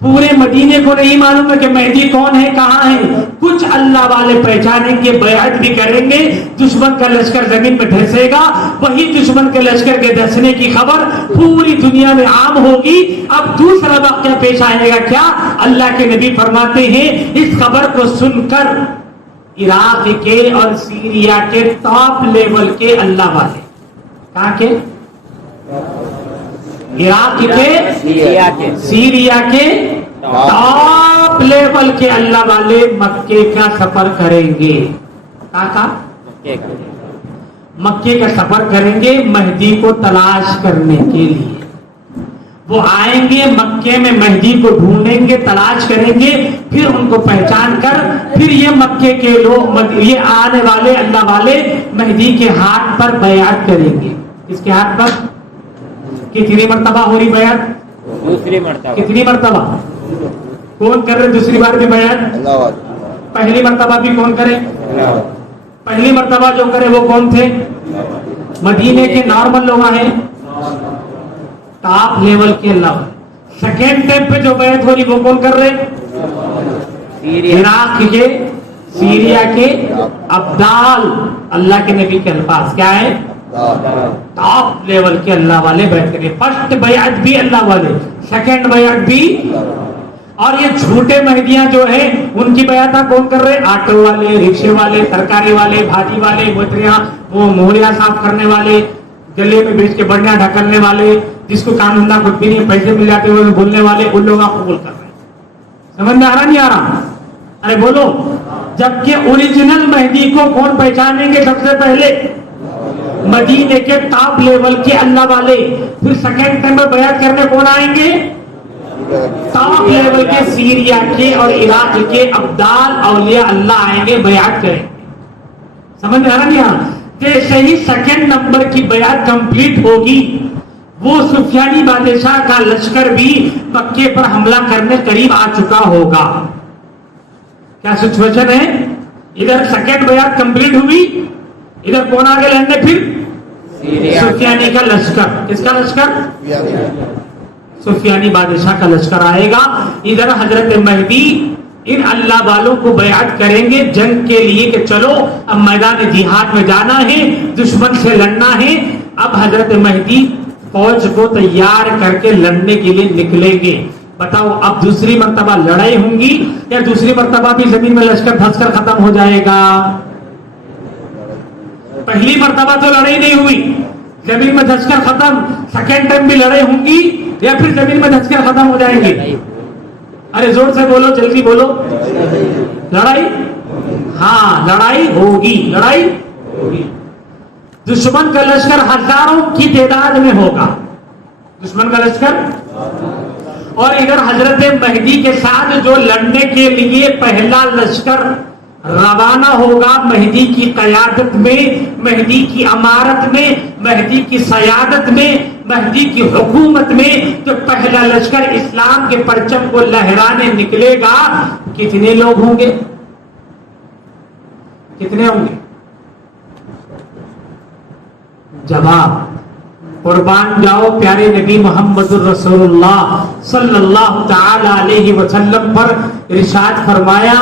پورے مدینے کو نہیں معلوم ہے کہ مہدی کون ہے، کہاں ہے. کچھ اللہ والے پہچانیں گے، بیعت بھی کریں گے، دشمن کا لشکر زمین میں دھسے گا. وہی دشمن کے لشکر کے دھسنے کی خبر پوری دنیا میں عام ہوگی. اب دوسرا واقعہ پیش آئے گا. کیا؟ اللہ کے نبی فرماتے ہیں اس خبر کو سن کر عراق کے اور سیریا کے ٹاپ لیول کے اللہ والے، کہاں کے؟ عراق کے، سیریا کے ٹاپ لیول کے اللہ والے مکے کا سفر کریں گے. کہاں؟ مکے کا سفر کریں گے مہدی کو تلاش کرنے کے لیے. وہ آئیں گے مکے میں، مہدی کو ڈھونڈیں گے، تلاش کریں گے، پھر ان کو پہچان کر پھر یہ مکے کے لوگ، یہ آنے والے اللہ والے مہدی کے ہاتھ پر بیعت کریں گے. اس کے ہاتھ پر کتنی مرتبہ ہو رہی بیعت؟ دوسری مرتبہ. کتنی مرتبہ؟ کون کر رہے دوسری بار بھی بیعت؟ پہلی مرتبہ بھی کون کرے؟ پہلی مرتبہ جو کرے وہ کون تھے؟ مدینے کے نارمل لوگ ہیں، ٹاپ لیول کے اللہ. سیکنڈ ٹائم پہ جو بیعت ہو رہی وہ کون کر رہے؟ عراق کے، سیریا کے ابدال، اللہ کے نبی کے الفاظ کیا ہے؟ ٹاپ لیول کے اللہ والے بیعت کریں. فرسٹ بیعت بھی اللہ والے، سیکنڈ بیعت بھی. اور یہ جھوٹے مہدیاں جو ہیں ان کی بیعت کون کر رہے؟ آٹو والے، رکشے والے، ترکاری والے، بھاجی والے، موتریاں، وہ موہریاں صاف کرنے والے، گلے میں بیچ کے بڑھیاں ڈھکلنے والے، جس کو کام دھندا کچھ بھی نہیں، پیسے مل جاتے ہوئے بولنے والے، ان لوگوں کو قبول کر رہے ہیں. سمجھ میں آ رہا نہیں آ رہا؟ ارے بولو. جبکہ اوریجنل مہدی کو کون پہچانیں گے سب سے پہلے؟ مدینے کے ٹاپ لیول کے اللہ والے. پھر سیکنڈ ٹائم میں بیعت کرنے کون آئیں گے؟ ٹاپ لیول کے سیریا کے اور عراق کے ابدال اولیاء اللہ آئیں گے، بیعت کریں گے. سمجھ میں آ رہا نہیں آ رہا؟ جیسے ہی سیکنڈ نمبر کی بیعت کمپلیٹ ہوگی وہ سفیانی بادشاہ کا لشکر بھی مکے پر حملہ کرنے قریب آ چکا ہوگا. کیا سچویشن ہے؟ ادھر سیکنڈ بیعت کمپلیٹ ہوئی، ادھر کون آگے لڑنے؟ پھر سفیانی کا لشکر. کس کا لشکر؟ سفیانی بادشاہ کا لشکر آئے گا. ادھر حضرت مہدی ان اللہ والوں کو بیعت کریں گے جنگ کے لیے کہ چلو اب میدان جہاد میں جانا ہے، دشمن سے لڑنا ہے. اب حضرت مہدی فوج کو تیار کر کے لڑنے کے لیے نکلیں گے. بتاؤ اب دوسری مرتبہ لڑائی ہوں گی یا دوسری مرتبہ بھی زمین میں لشکر دھس کر ختم ہو جائے گا؟ پہلی مرتبہ تو لڑائی نہیں ہوئی، زمین میں دھس کر ختم. سیکنڈ ٹائم بھی لڑائی ہوں گی یا پھر زمین میں دھس کر ختم ہو جائیں گے؟ ارے زور سے بولو، جلدی بولو. لڑائی؟ ہاں لڑائی ہوگی، لڑائی ہوگی. دشمن کا لشکر ہزاروں کی تعداد میں ہوگا، دشمن کا لشکر. اور ادھر حضرت مہدی کے ساتھ جو لڑنے کے لیے پہلا لشکر روانہ ہوگا مہدی کی قیادت میں، مہدی کی امارت میں، مہدی کی سیادت میں، مہدی کی حکومت میں، تو پہلا لشکر اسلام کے پرچم کو لہرانے نکلے گا. کتنے لوگ ہوں گے؟ کتنے ہوں گے؟ جواب قربان جاؤ پیارے نبی محمد الرسول اللہ صلی اللہ تعالی علیہ وسلم پر ارشاد فرمایا،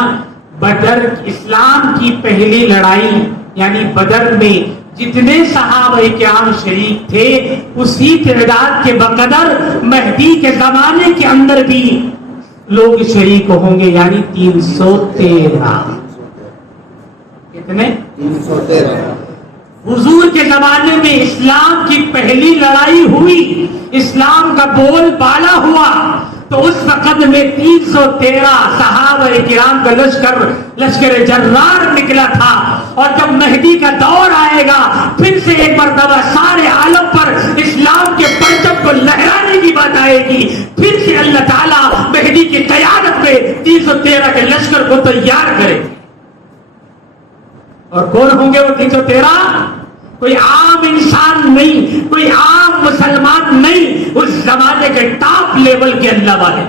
بدر اسلام کی پہلی لڑائی یعنی بدر میں جتنے صحابہ کرام شریک تھے اسی تعداد کے بقدر مہدی کے زمانے کے اندر بھی لوگ شریک ہوں گے، یعنی 313. کتنے؟ 313. حضور کے زمانے میں اسلام کی پہلی لڑائی ہوئی، اسلام کا بول بالا ہوا، تو اس وقت میں 313 صحابہ کرام کا لشکر جرار نکلا تھا. اور جب مہدی کا دور آئے گا پھر سے ایک مرتبہ سارے عالم پر اسلام کے پرچم کو لہرانے کی بات آئے گی. پھر سے اللہ تعالیٰ مہدی کی قیادت میں 313 کے لشکر کو تیار کرے. اور کون ہوں گے وہ 313؟ کوئی عام انسان نہیں، کوئی عام مسلمان نہیں، اس زمانے کے ٹاپ لیول کے اللہ والے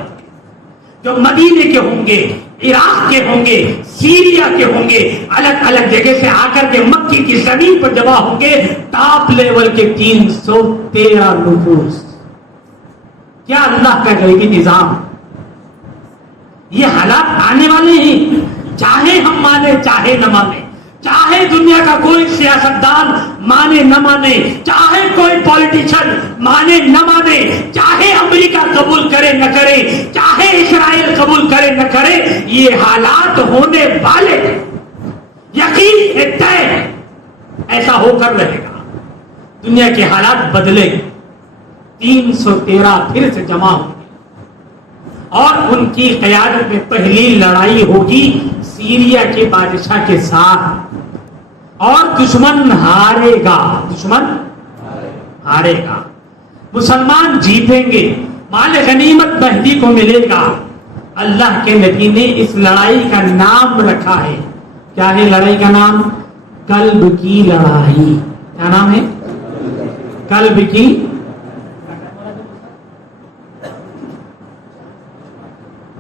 جو مدینے کے ہوں گے، عراق کے ہوں گے، سیریا کے ہوں گے، الگ الگ جگہ سے آ کر کے مکے کی زمین پر جمع ہوں گے. ٹاپ لیول کے 313 نفوس. کیا اللہ کا غیبی نظام! یہ حالات آنے والے ہیں، چاہے ہم مانے چاہے نہ مانے، چاہے دنیا کا کوئی سیاستدان مانے نہ مانے، چاہے کوئی پولیٹیشن مانے نہ مانے، چاہے امریکہ قبول کرے نہ کرے، چاہے اسرائیل قبول کرے نہ کرے، یہ حالات ہونے والے ہیں، یقین ہے، طے ہے، ایسا ہو کر رہے گا۔ دنیا کے حالات بدلے، 313 پھر سے جمع ہوں گے اور ان کی قیادت میں پہلی لڑائی ہوگی سیریا کے بادشاہ کے ساتھ، اور دشمن ہارے گا، دشمن ہارے گا، مسلمان جیتیں گے، مال غنیمت مہدی کو ملے گا۔ اللہ کے نبی نے اس لڑائی کا نام رکھا ہے، کیا ہے لڑائی کا نام؟ قلب کی لڑائی۔ کیا نام ہے؟ قلب کی۔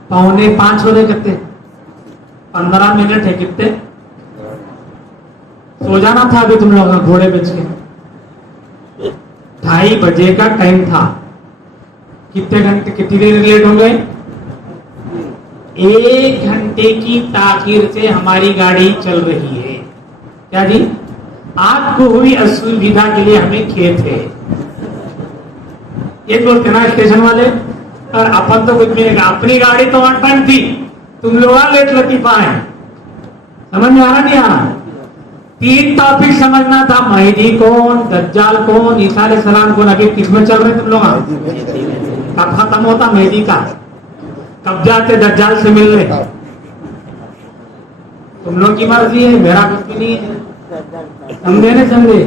4:45 ہو رہے، کتنے 15 منٹ ہے، کتنے سو جانا تھا ابھی تم لوگ گھوڑے بیچ کے، 2:30 بجے کا ٹائم تھا، کتنے گھنٹے کتنی دیر لیٹ ہو گئے؟ 1 گھنٹے کی تاخیر سے ہماری گاڑی چل رہی ہے۔ کیا جی؟ آپ کو ہوئی اسویدھا کے لیے ہمیں کھیت ہے، یہ بولتے نا اسٹیشن والے، اور اپن تو کچھ ملے گا، اپنی گاڑی تو 1 ٹائم تھی، تم لوگ لیٹ لطیفہ ہیں، سمجھ میں آنا نہیں آنا؟ 3 ٹاپک سمجھنا تھا، مہدی کون، دجال کون، عیسیٰ علیہ السلام کون۔ ابھی کس میں چل رہے تم لوگ؟ کب ختم ہوتا مہدی کا؟ کب جاتے دجال سے ملنے؟ تم لوگ کی مرضی ہے، میرا کچھ بھی نہیں ہے، سمجھے نہیں سمجھے؟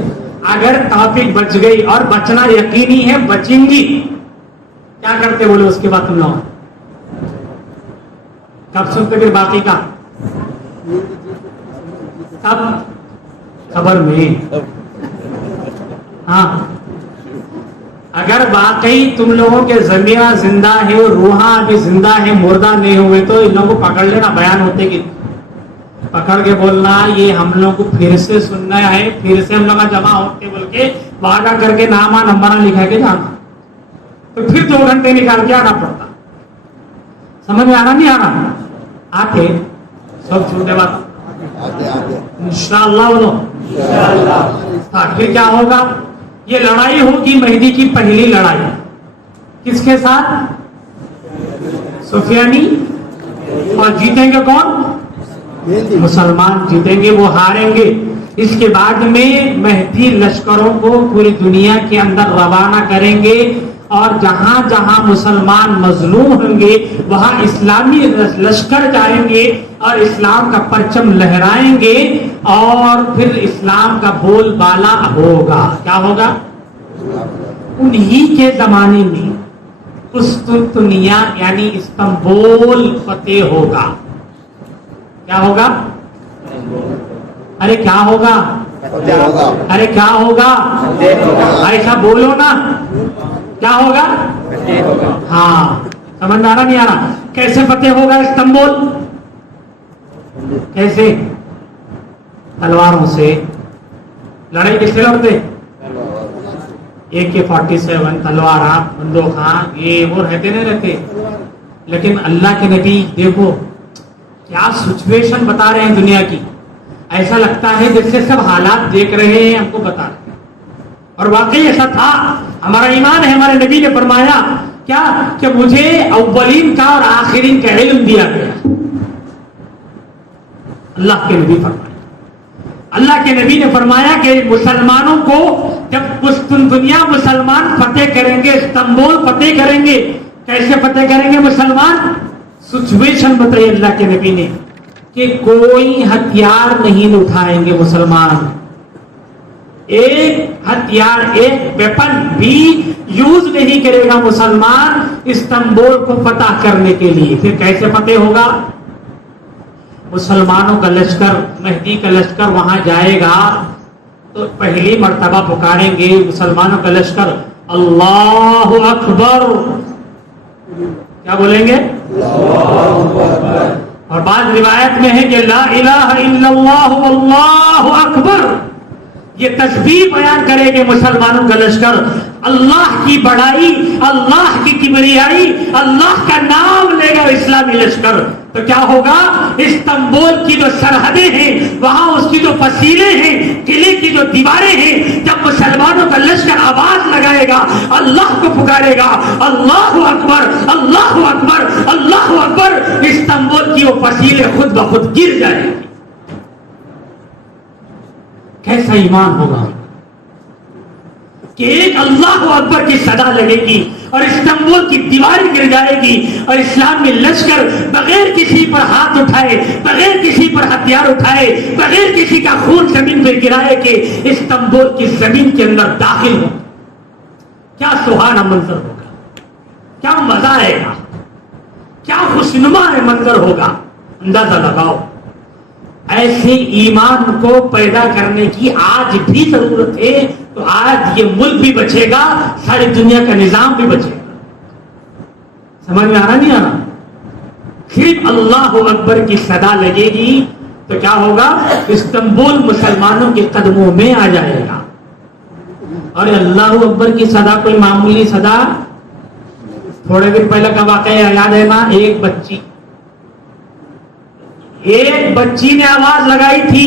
اگر ٹاپک بچ گئی، اور بچنا یقینی ہے، بچیں گی، کیا کرتے بولے اس کے بعد تم لوگ؟ کب سنتے پھر باقی کا؟ کب؟ خبر میں۔ ہاں، اگر واقعی تم لوگوں کے ضمیر زندہ ہے، روحاں ابھی زندہ ہے، مردہ نہیں ہوئے، تو ان لوگوں کو پکڑ لینا، بیان ہوتے کہ پکڑ کے بولنا یہ ہم لوگ کو پھر سے سننا ہے، پھر سے ہم لوگ جمع ہوتے بول کے وعدہ کر کے نامہ نمبر لکھا کے جانا، تو پھر 2 گھنٹے نکال کے آنا پڑتا۔ سمجھ میں آنا نہیں آنا؟ آتے سب چھوٹے بات انشاءاللہ بولو۔ پھر کیا ہوگا؟ یہ لڑائی ہوگی مہدی کی پہلی لڑائی، کس کے ساتھ؟ سفیانی۔ اور جیتیں گے کون؟ مسلمان جیتیں گے، وہ ہاریں گے۔ اس کے بعد میں مہدی لشکروں کو پوری دنیا کے اندر روانہ کریں گے، اور جہاں جہاں مسلمان مظلوم ہوں گے وہاں اسلامی لشکر جائیں گے اور اسلام کا پرچم لہرائیں گے، اور پھر اسلام کا بول بالا ہوگا۔ کیا ہوگا؟ انہی کے زمانے میں قسطنطنیہ یعنی استنبول فتح ہوگا۔ کیا ہوگا؟ ارے کیا ہوگا؟ ارے کیا ہوگا؟ ایسا بولو نا، کیا ہوگا؟ ہاں، سمجھ میں آ رہا نہیں آ رہا؟ کیسے فتح ہوگا استنبول؟ کیسے؟ تلواروں سے۔ لڑائی کس سے لڑتے؟ AK-47 تلوار، بندوقاں، یہ وہ رہتے نہیں رہتے، لیکن اللہ کے نبی دیکھو کیا سچویشن بتا رہے ہیں دنیا کی، ایسا لگتا ہے جیسے سب حالات دیکھ رہے ہیں، ہم کو بتا رہے ہیں، اور واقعی ایسا تھا۔ ہمارا ایمان ہے، ہمارے نبی نے فرمایا کیا کہ مجھے اولین کا اور آخرین کا علم دیا گیا۔ اللہ کے نبی فرمایا، اللہ کے نبی نے فرمایا کہ مسلمانوں کو جب قسطنطنیہ مسلمان فتح کریں گے، استنبول فتح کریں گے، کیسے فتح کریں گے مسلمان؟ سچویشن بتائی اللہ کے نبی نے کہ کوئی ہتھیار نہیں اٹھائیں گے مسلمان، ایک ہتھیار، ایک ویپن بھی یوز نہیں کرے گا مسلمان استنبول کو فتح کرنے کے لیے۔ پھر کیسے فتح ہوگا؟ مسلمانوں کا لشکر، مہدی کا لشکر وہاں جائے گا تو پہلی مرتبہ پکاریں گے مسلمانوں کا لشکر، اللہ اکبر۔ کیا بولیں گے؟ اور بعض روایت میں ہے کہ لا الہ الا اللہ واللہ اکبر، یہ تسبیح بیان کرے گے مسلمانوں کا لشکر، اللہ کی بڑائی، اللہ کی کبریائی، اللہ کا نام لے گا اسلامی لشکر، تو کیا ہوگا؟ استنبول کی جو سرحدیں ہیں، وہاں اس کی جو فصیلیں ہیں، قلعے کی جو دیواریں ہیں، جب مسلمانوں کا لشکر آواز لگائے گا، اللہ کو پکارے گا، اللہ اکبر اللہ اکبر اللہ اکبر، استنبول کی وہ فصیلیں خود بخود گر جائیں گی۔ کیسا ایمان ہوگا کہ ایک اللہ اکبر کی صدا لگے گی اور استنبول کی دیواریں گر جائے گی، اور اسلامی لشکر بغیر کسی پر ہاتھ اٹھائے، بغیر کسی پر ہتھیار اٹھائے، بغیر کسی کا خون زمین پہ گرائے کہ استنبول کی زمین کے اندر داخل ہو۔ کیا سہانا منظر ہوگا، کیا مزہ آئے گا، کیا خوشنما منظر ہوگا، اندازہ لگاؤ۔ ایسے ایمان کو پیدا کرنے کی آج بھی ضرورت ہے، تو آج یہ ملک بھی بچے گا، ساری دنیا کا نظام بھی بچے گا۔ سمجھ میں آ رہا نہیں آ رہا؟ صرف اللہ اکبر کی صدا لگے گی تو کیا ہوگا؟ استنبول مسلمانوں کے قدموں میں آ جائے گا۔ اور اللہ اکبر کی صدا کوئی معمولی صدا، تھوڑے دن پہلے کا واقعہ یاد ہے نا؟ ایک بچی نے آواز لگائی تھی،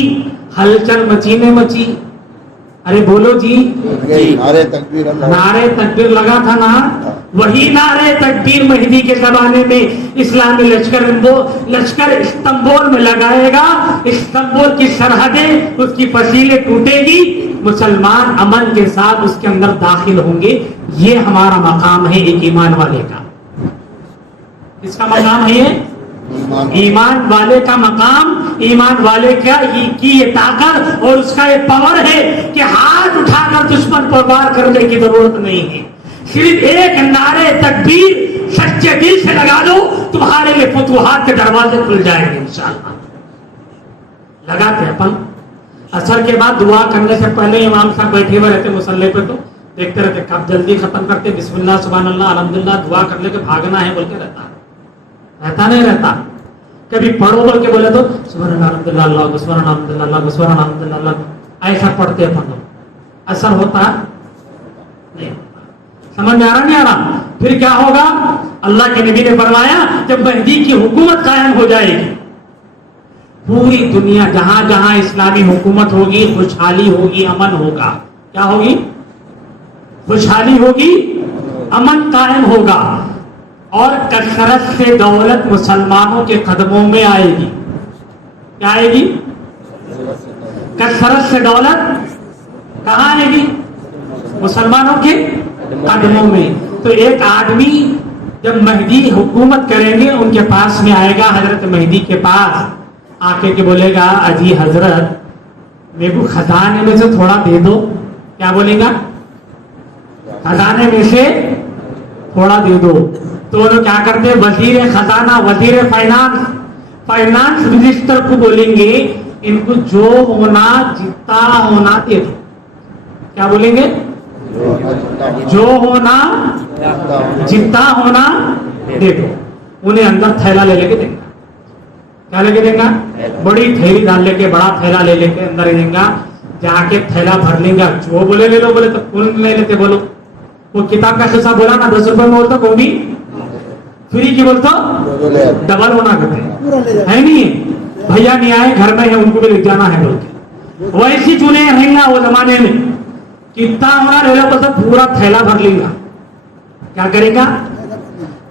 ہلچل مچی نے مچی۔ ارے بولو جی، نعرے تکبیر لگا تھا نا؟ وہی نعرے تکبیر مہدی کے زمانے میں اسلامی لشکر استنبول میں لگائے گا، استنبول کی سرحدیں، اس کی فصیلیں ٹوٹے گی، مسلمان امن کے ساتھ اس کے اندر داخل ہوں گے۔ یہ ہمارا مقام ہے ایک ایمان والے کا۔ اس کا مقام ہے یہ ایمان والے کا مقام، ایمان والے کی یہ طاقت اور اس کا یہ پاور ہے کہ ہاتھ اٹھا کر دشمن پر وار کرنے کی ضرورت نہیں ہے، صرف ایک نعرے تکبیر سچے دل سے لگا دو، تمہارے لیے فتوحات کے دروازے کھل جائیں گے انشاءاللہ۔ لگاتے ہیں اپن اثر کے بعد دعا کرنے سے پہلے امام صاحب بیٹھے ہوئے رہتے مصلی پہ، تو دیکھتے رہتے کب جلدی ختم کرتے، بسم اللہ سبحان اللہ الحمدللہ دعا کر لے کے بھاگنا ہے بول کے رہتا نہیں رہتا۔ کبھی پڑھو بول کے بولے تو سبحان اللہ الحمدللہ اللہ سبحان اللہ الحمدللہ اللہ سبحان اللہ الحمدللہ اللہ، ایسا پڑھتے اپن لوگ، اثر ہوتا نہیں۔ سمجھ میں آ رہا نہیں آ رہا؟ پھر کیا ہوگا؟ اللہ کے نبی نے فرمایا جب مہدی کی حکومت قائم ہو جائے گی، پوری دنیا جہاں جہاں اسلامی حکومت ہوگی خوشحالی ہوگی، امن ہوگا۔ کیا ہوگی؟ خوشحالی ہوگی، امن قائم ہوگا، اور کثرت سے دولت مسلمانوں کے قدموں میں آئے گی۔ کیا آئے گی؟ کثرت سے دولت کہاں آئے گی؟ مسلمانوں کے قدموں میں۔ تو ایک آدمی جب مہدی حکومت کریں گے ان کے پاس میں آئے گا، حضرت مہدی کے پاس آ کے بولے گا اجی حضرت میرے کو خزانے میں سے تھوڑا دے دو۔ کیا بولے گا؟ خزانے میں سے تھوڑا دے دو۔ تو وہ کیا کرتے؟ وزیر خزانہ، وزیر فائنانس منسٹر کو بولیں گے ان کو جو ہونا جتنا ہونا دے دو۔ کیا بولیں گے؟ جو ہونا جتنا ہونا دے دو۔ انہیں اندر تھیلا لے کے دیں گا۔ کیا لے کے دیں گا؟ بڑی تھیلی ڈال لے کے، بڑا تھیلا لے کے اندر دیں گا، جا کے تھیلا بھر لیں گا۔ جو بولے لے لو، بولے تو کون لے لیتے بولو؟ وہ کتاب کا قصہ بولا نا 10 روپے میں بولتا کون بھی فری کی بولتا ڈبل ہونا کرتے ہے نہیں، بھیا نہیں آئے گھر میں ہے ان کو بھی لے جانا ہے بول کے ویسی چنے رہیں گا۔ وہ زمانے میں کتنا ہونا لے لو بولتا پورا تھیلا بھر لیں گا۔ کیا کرے گا؟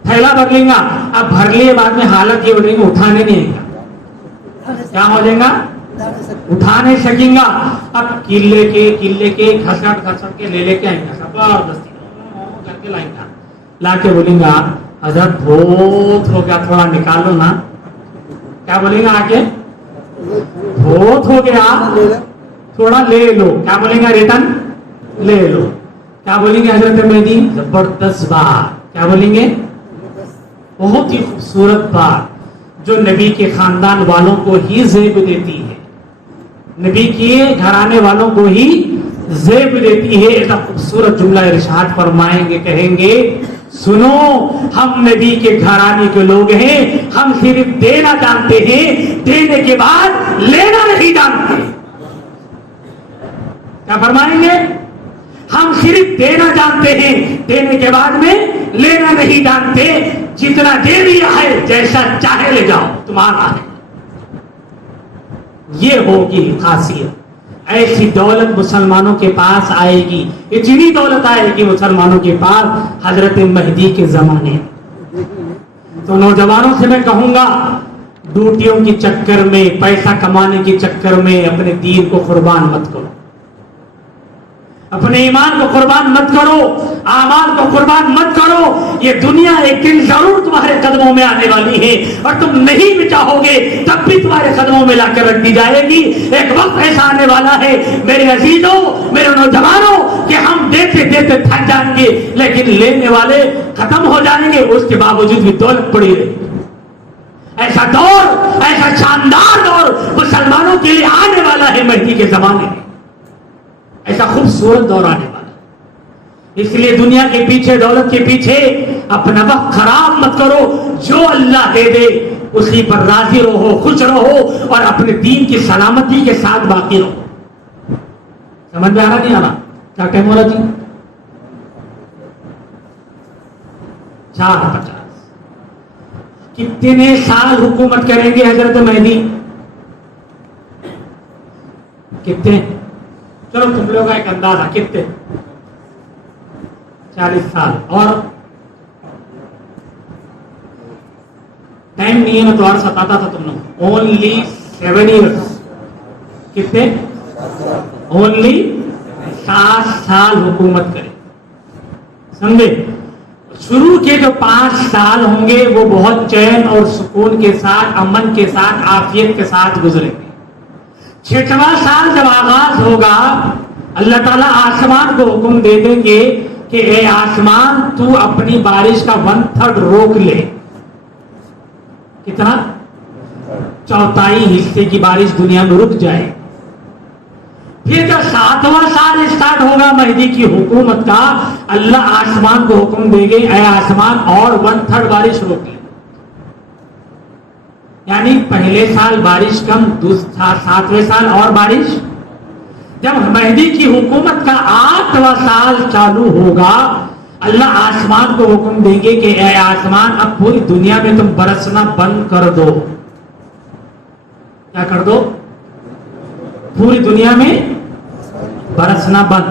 تھیلا بھر لیں گا۔ اب بھر لیے بعد میں حالت یہ ہو جائے گی اٹھانے نہیں آئے گا۔ کیا ہو جائے گا؟ اٹھا نہیں سکیں گا۔ اب کلے کے گھسٹ کے لے کے آئیں گا، زبردستی کر کے لائیں گا، لا کے بولیں گا حضرت بہت ہو گیا تھوڑا نکالو نا۔ کیا بولیں گا؟ آگے بہت ہو گیا تھوڑا لے لو۔ کیا بولیں گا؟ ریٹرن لے لو۔ کیا بولیں گے حضرت مہدی؟ زبردست بات۔ کیا بولیں گے؟ بہت ہی خوبصورت بات جو نبی کے خاندان والوں کو ہی زیب دیتی ہے، نبی کے گھرانے والوں کو ہی زیب دیتی ہے۔ ایسا خوبصورت جملہ ارشاد فرمائیں گے، کہیں گے سنو ہم نبی کے گھرانے کے لوگ ہیں، ہم صرف دینا جانتے ہیں، دینے کے بعد لینا نہیں جانتے۔ کیا فرمائیں گے؟ ہم صرف دینا جانتے ہیں، دینے کے بعد میں لینا نہیں جانتے. جتنا دے دیا ہے جیسا چاہے لے جاؤ، تمہارا ہے. یہ ہوگی خاصیت. ایسی دولت مسلمانوں کے پاس آئے گی، اتنی دولت آئے گی مسلمانوں کے پاس حضرت مہدی کے زمانے. تو نوجوانوں سے میں کہوں گا، ڈیوٹیوں کے چکر میں، پیسہ کمانے کے چکر میں اپنے دین کو قربان مت کرو، اپنے ایمان کو قربان مت کرو، اعمال کو قربان مت کرو. یہ دنیا ایک دن ضرور تمہارے قدموں میں آنے والی ہے، اور تم نہیں بھی چاہو گے تب بھی تمہارے قدموں میں لا کر رکھ دی جائے گی. ایک وقت ایسا آنے والا ہے میرے عزیزوں، میرے نوجوانوں، کہ ہم دیتے دیتے تھک جائیں گے، لیکن لینے والے ختم ہو جائیں گے، اس کے باوجود بھی دولت پڑی رہے گی. ایسا دور، ایسا شاندار دور مسلمانوں کے لیے آنے والا ہے مہدی کے زمانے میں. ایسا خوبصورت دور آنے والا. اس لیے دنیا کے پیچھے، دولت کے پیچھے اپنا وقت خراب مت کرو. جو اللہ دے دے اسی پر راضی رہو، خوش رہو، اور اپنے دین کی سلامتی کے ساتھ باقی رہو. سمجھ میں آ رہا نہیں آ رہا؟ کیا ٹائم ہو رہا جی؟ 4:50. کتنے سال حکومت کریں گے حضرت مہدی؟ کتنے؟ چلو تم لوگ کا ایک اندازہ، کتنے؟ 40 سال. اور ٹائم نہیں ہے نا تو اور ستاتا تھا تم لوگ. Only 7 years. کتنے؟ اونلی 7 سال حکومت کرے. سمجھے؟ شروع کے جو 5 سال ہوں گے وہ بہت چین اور سکون کے ساتھ، امن کے ساتھ، عافیت کے ساتھ گزریں گے. 6واں سال جب آغاز ہوگا، اللہ تعالیٰ آسمان کو حکم دے دیں گے کہ اے آسمان تو اپنی بارش کا 1/3 روک لے. کتنا؟ 1/4 حصے کی بارش دنیا میں رک جائے. پھر جب 7واں سال اسٹارٹ ہوگا مہدی کی حکومت کا، اللہ آسمان کو حکم دے گے اے آسمان اور 1/3 بارش روک لے. یعنی پہلے سال بارش کم، 7ویں سال اور بارش. جب مہدی کی حکومت کا 8واں سال چالو ہوگا، اللہ آسمان کو حکم دیں گے کہ اے آسمان اب پوری دنیا میں تم برسنا بند کر دو. کیا کر دو؟ پوری دنیا میں برسنا بند.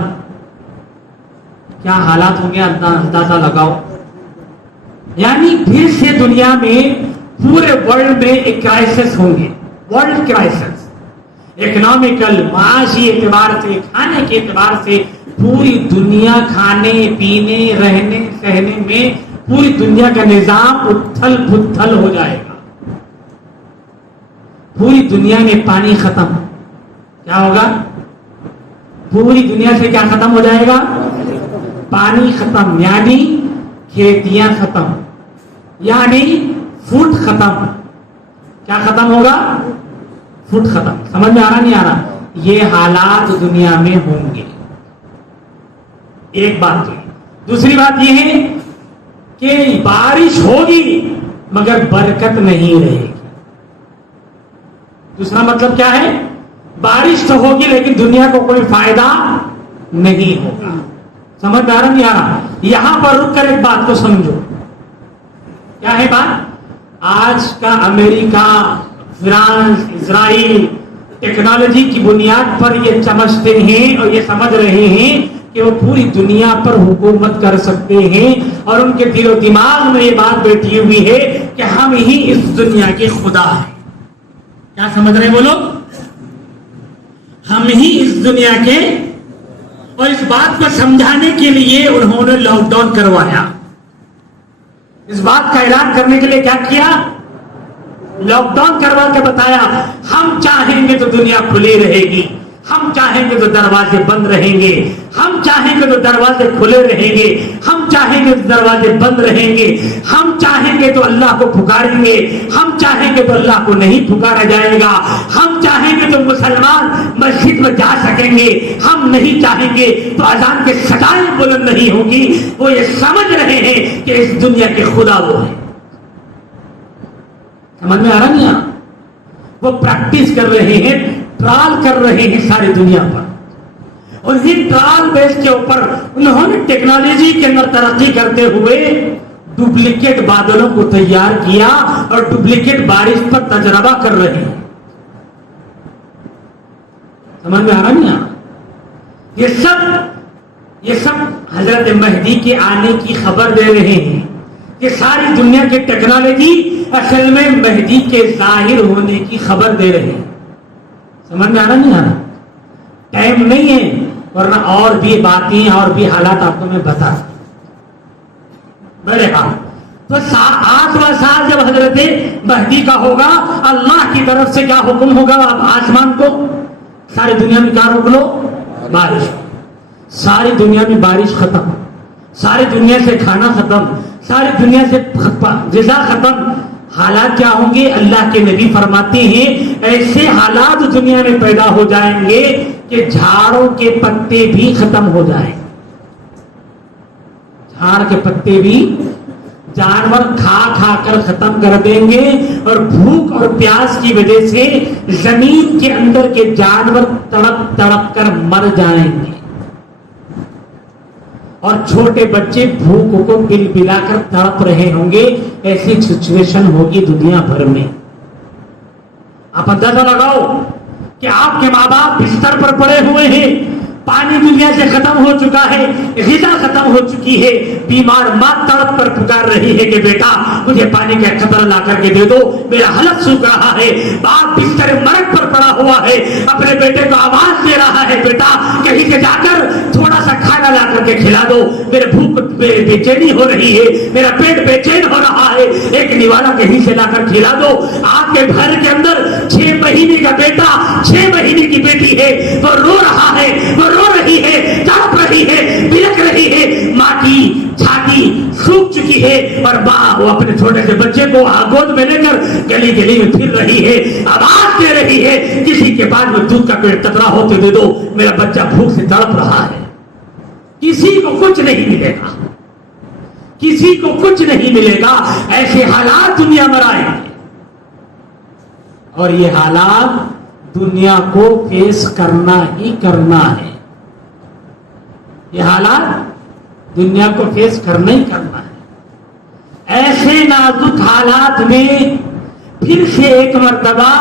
کیا حالات ہوں گے اندازہ لگاؤ. یعنی پھر سے دنیا میں پورے ورلڈ میں ایک کرائسس ہوں گے. ورلڈ کرائسس، اکنامیکل، معاشی اعتبار سے، کھانے کے اعتبار سے پوری دنیا کھانے پینے رہنے سہنے میں پوری دنیا کا نظام اتھل پتھل ہو جائے گا. پوری دنیا میں پانی ختم. کیا ہوگا؟ پوری دنیا سے کیا ختم ہو جائے گا؟ پانی ختم. یعنی کھیتیاں ختم، یعنی فوڈ ختم. کیا ختم ہوگا؟ فوڈ ختم. سمجھ میں آ رہا نہیں آ رہا؟ یہ حالات دنیا میں ہوں گے. ایک بات تو. دوسری بات یہ ہے کہ بارش ہوگی مگر برکت نہیں رہے گی. دوسرا مطلب کیا ہے؟ بارش تو ہوگی لیکن دنیا کو کوئی فائدہ نہیں ہوگا. سمجھ میں آ رہا نہیں آ رہا؟ یہاں پر رک کر ایک بات کو سمجھو. کیا ہے بات؟ آج کا امریکہ، فرانس، اسرائیل ٹیکنالوجی کی بنیاد پر یہ سمجھتے ہیں اور یہ سمجھ رہے ہیں کہ وہ پوری دنیا پر حکومت کر سکتے ہیں، اور ان کے دل و دماغ میں یہ بات بیٹھی ہوئی ہے کہ ہم ہی اس دنیا کے خدا ہیں. کیا سمجھ رہے ہیں وہ لوگ؟ ہم ہی اس دنیا کے. اور اس بات کو سمجھانے کے لیے انہوں نے لاک ڈاؤن کروایا. اس بات کا اعلان کرنے کے لیے کیا کیا؟ لاک ڈاؤن کروا کے بتایا ہم چاہیں گے تو دنیا کھلی رہے گی، ہم چاہیں گے تو دروازے بند رہیں گے، ہم چاہیں گے تو دروازے کھلے رہیں گے، ہم چاہیں گے تو دروازے بند رہیں گے، ہم چاہیں گے تو اللہ کو پکاریں گے، ہم چاہیں گے تو اللہ کو نہیں پکارا جائے گا، ہم چاہیں گے تو مسلمان مسجد میں جا سکیں گے، ہم نہیں چاہیں گے تو اذان کے صدائیں بلند نہیں ہوگی. وہ یہ سمجھ رہے ہیں کہ اس دنیا کے خدا وہ ہے. سمجھ میں آ رہا نہیں آ رہا؟ وہ پریکٹس کر رہے ہیں، ٹرال کر رہے ہیں ساری دنیا پر. انہیں ٹرال بیس کے اوپر انہوں نے ٹیکنالوجی کے اندر ترقی کرتے ہوئے ڈپلیکیٹ بادلوں کو تیار کیا اور ڈپلیکیٹ بارش پر تجربہ کر رہے ہیں. سمجھ میں آ رہا نہیں؟ یہ سب حضرت مہدی کے آنے کی خبر دے رہے ہیں. یہ ساری دنیا کی ٹیکنالوجی اصل میں مہدی کے ظاہر ہونے کی خبر دے رہے ہیں. سمجھ میں آنا نہیں آنا؟ ٹائم نہیں ہے ورنہ اور بھی باتیں اور بھی حالات آپ کو میں بتا. بڑے ہاں تو 8واں سال جب حضرت مہدی کا ہوگا اللہ کی طرف سے کیا حکم ہوگا؟ اب آسمان کو ساری دنیا میں کیا روک لو؟ بارش. ساری دنیا میں بارش ختم، ساری دنیا سے کھانا ختم، ساری دنیا سے غذا ختم. حالات کیا ہوں گے؟ اللہ کے نبی فرماتے ہیں ایسے حالات دنیا میں پیدا ہو جائیں گے کہ جھاڑوں کے پتے بھی ختم ہو جائیں. جھاڑ کے پتے بھی جانور کھا کھا کر ختم کر دیں گے اور بھوک اور پیاس کی وجہ سے زمین کے اندر کے جانور تڑپ تڑپ کر مر جائیں گے اور چھوٹے بچے بھوک کو بل بلا کر تڑپ رہے ہوں گے. ایسی سچویشن ہوگی دنیا بھر میں. آپ اندازہ لگاؤ کہ آپ کے ماں باپ بستر پر پڑے ہوئے ہیں، پانی دنیا سے ختم ہو چکا ہے، غذا ختم ہو چکی ہے، بیمار ماں تڑپ پر پکار رہی ہے کہ بیٹا مجھے پانی کا قطرہ لا کر کے دے دو، میرا حلق سوکھ رہا ہے. باپ بستر مرگ پر پڑا ہوا ہے، اپنے بیٹے کو آواز دے رہا ہے بیٹا کہیں سے جا کر تھوڑا سا کھانا لا کر کے کھلا دو، میرے بھوک بے چینی ہو رہی ہے، میرا پیٹ بے چین ہو رہا ہے، ایک نوالا کہیں سے لا کر کھلا دو. آپ کے گھر کے اندر 6 مہینے کا بیٹا 6 مہینے کی بیٹی ہے، وہ رو رہا ہے، وہ رو رہی ہے، تڑپ رہی ہے، بلک رہی ہے، ماں کی چھاتی سوکھ چکی ہے اور ماں وہ اپنے چھوٹے سے بچے کو گود میں لے کر گلی گلی میں پھر رہی ہے، آواز دے رہی ہے کسی کے بعد میں دودھ کا کوئی قطرہ ہوتے دے دو، میرا بچہ بھوک سے تڑپ رہا ہے. کسی کو کچھ نہیں ملے گا، کسی کو کچھ نہیں ملے گا. ایسے حالات دنیا میں آئیں گے اور یہ حالات دنیا کو فیس کرنا ہی کرنا ہے. یہ حالات دنیا کو فیس کرنا ہی کرنا ہے. ایسے نازک حالات میں پھر سے ایک مرتبہ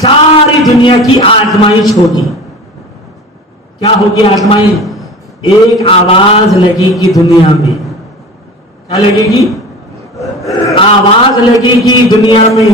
ساری دنیا کی آزمائش ہوگی. کیا ہوگی آزمائش؟ ایک آواز لگے گی دنیا میں. کیا لگے گی؟ آواز لگے گی دنیا میں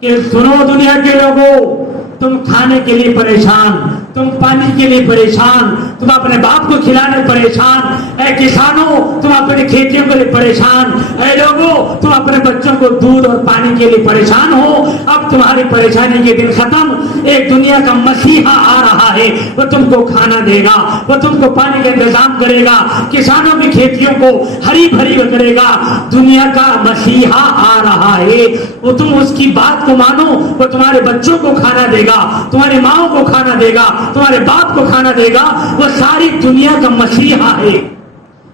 کہ سنو دنیا کے لوگوں، تم کھانے کے لیے پریشان، تم پانی کے لیے پریشان، تم اپنے باپ کو کھلانے پریشان، اے کسانوں تم اپنے کھیتیوں کے لیے پریشان، اے لوگوں تم اپنے بچوں کو دودھ اور پانی کے لیے پریشان ہو. اب تمہاری پریشانی کے دن ختم. ایک دنیا کا مسیحا آ رہا ہے، وہ تم کو کھانا دے گا، وہ تم کو پانی کا انتظام کرے گا، کسانوں کی کھیتیوں کو ہری بھری کرے گا. دنیا کا مسیحا آ رہا ہے، وہ تم اس کی بات کو مانو، وہ تمہارے بچوں کو کھانا دے گا، تمہاری ماں کو کھانا دے گا، تمہارے باپ کو کھانا دے گا. وہ ساری دنیا کا مسیحا ہے.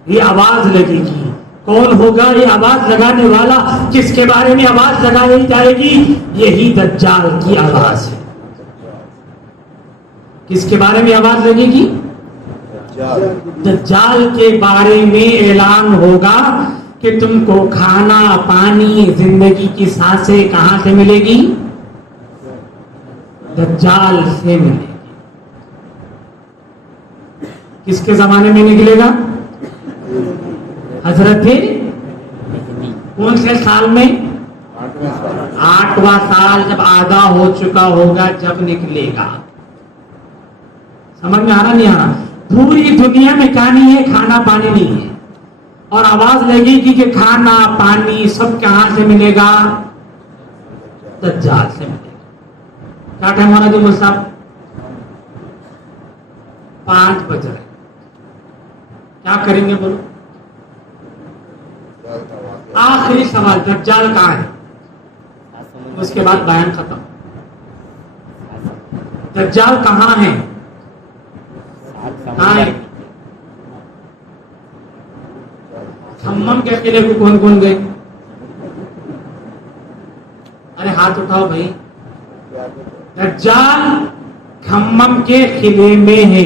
یہ آواز لگے گی. کون ہوگا یہ آواز لگانے والا؟ کس کے بارے میں آواز لگائی جائے گی؟ یہی دجال کی آواز ہے. کس کے بارے میں آواز لگے گی؟ دجال کے بارے میں اعلان ہوگا کہ تم کو کھانا پانی زندگی کی سانسیں کہاں سے ملے گی؟ دجال سے ملے گی. کس کے زمانے میں نکلے گا؟ حضرت کون سے سال میں؟ 8واں سال جب آدھا ہو چکا ہوگا جب نکلے گا. سمجھ میں آ رہا نہیں آ رہا؟ پوری دنیا میں کیا نہیں ہے؟ کھانا پانی نہیں ہے اور آواز لگے گی کہ کھانا پانی سب کہاں سے ملے گا؟ دجال سے ملے گا. کیا ٹائم ہو رہا جی صاحب؟ 5 بج رہے. کیا کریں گے بولو؟ آخری سوال، دجال کہاں ہے؟ اس کے بعد بیان ختم. دجال کہاں ہے؟ کہاں ہے؟ کھمم کے قلعے کو کون کون گئے؟ ارے ہاتھ اٹھاؤ بھائی. دجال کھمم کے قلعے میں ہے.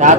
7।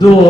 2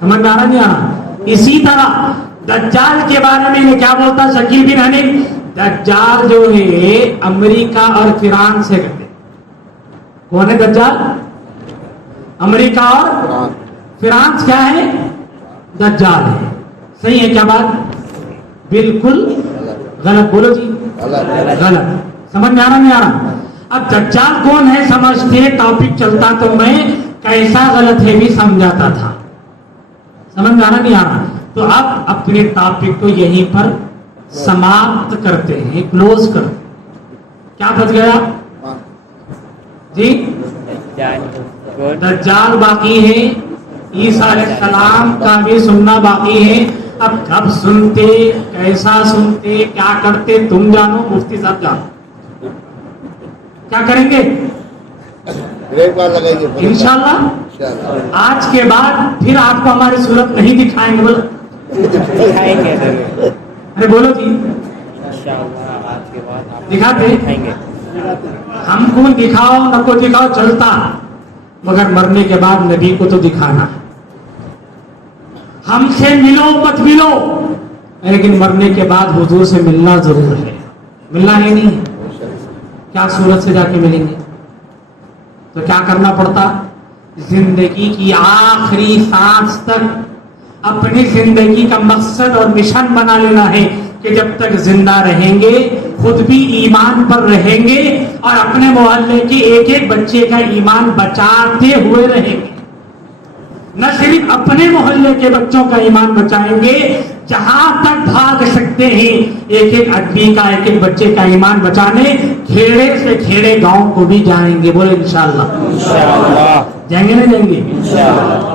سمجھ میں آ رہا نہیں آ رہا؟ اسی طرح دجال کے بارے میں یہ کیا بولتا شکیل بن حنیف؟ دجال جو ہے امریکہ اور فرانس سے کرتے. کون ہے دجال؟ امریکہ اور فرانس کیا ہے؟ دجال ہے. صحیح ہے کیا بات؟ بالکل غلط. بولو جی غلط. سمجھ میں آ رہا نہیں آ رہا؟ اب دجال کون ہے سمجھتے ٹاپک چلتا تو میں کیسا غلط ہے بھی سمجھاتا تھا. سمجھ میں آ رہا نہیں آ رہا؟ تو اب اپنے ٹاپک کو یہیں پر سماپت کرتے ہیں, کلوز کرتے ہیں. کیا بچ گیا جی؟ دجال باقی ہے, عیسیٰ علیہ السلام کا بھی سننا باقی ہے. اب کب سنتے, کیسا سنتے, کیا کرتے تم جانو, مفتی صاحب جانو. کیا کریں گے انشاءاللہ؟ آج کے بعد پھر آپ کو ہماری صورت نہیں دکھائیں گے. بولو دکھائیں گے. ارے بولو جی انشاءاللہ آج کے بعد آپ دکھاتے. دکھائیں گے. ہم کو دکھاؤ نہ کو دکھاؤ چلتا, مگر مرنے کے بعد نبی کو تو دکھانا. ہم سے ملو مت ملو, لیکن مرنے کے بعد حضور سے ملنا ضرور ہے. ملنا ہے نہیں؟ کیا صورت سے جا کے ملیں گے؟ تو کیا کرنا پڑتا؟ زندگی کی آخری سانس تک اپنی زندگی کا مقصد اور مشن بنا لینا ہے کہ جب تک زندہ رہیں گے خود بھی ایمان پر رہیں گے اور اپنے محلے کے ایک ایک بچے کا ایمان بچاتے ہوئے رہیں گے. نہ صرف اپنے محلے کے بچوں کا ایمان بچائیں گے, جہاں تک بھاگ سکتے ہیں ایک ایک آدمی کا, ایک ایک بچے کا ایمان بچانے کھیڑے سے کھیڑے گاؤں کو بھی جائیں گے. بولے انشاءاللہ. انشاءاللہ جائیں گے نہ جائیں گے؟ انشاءاللہ.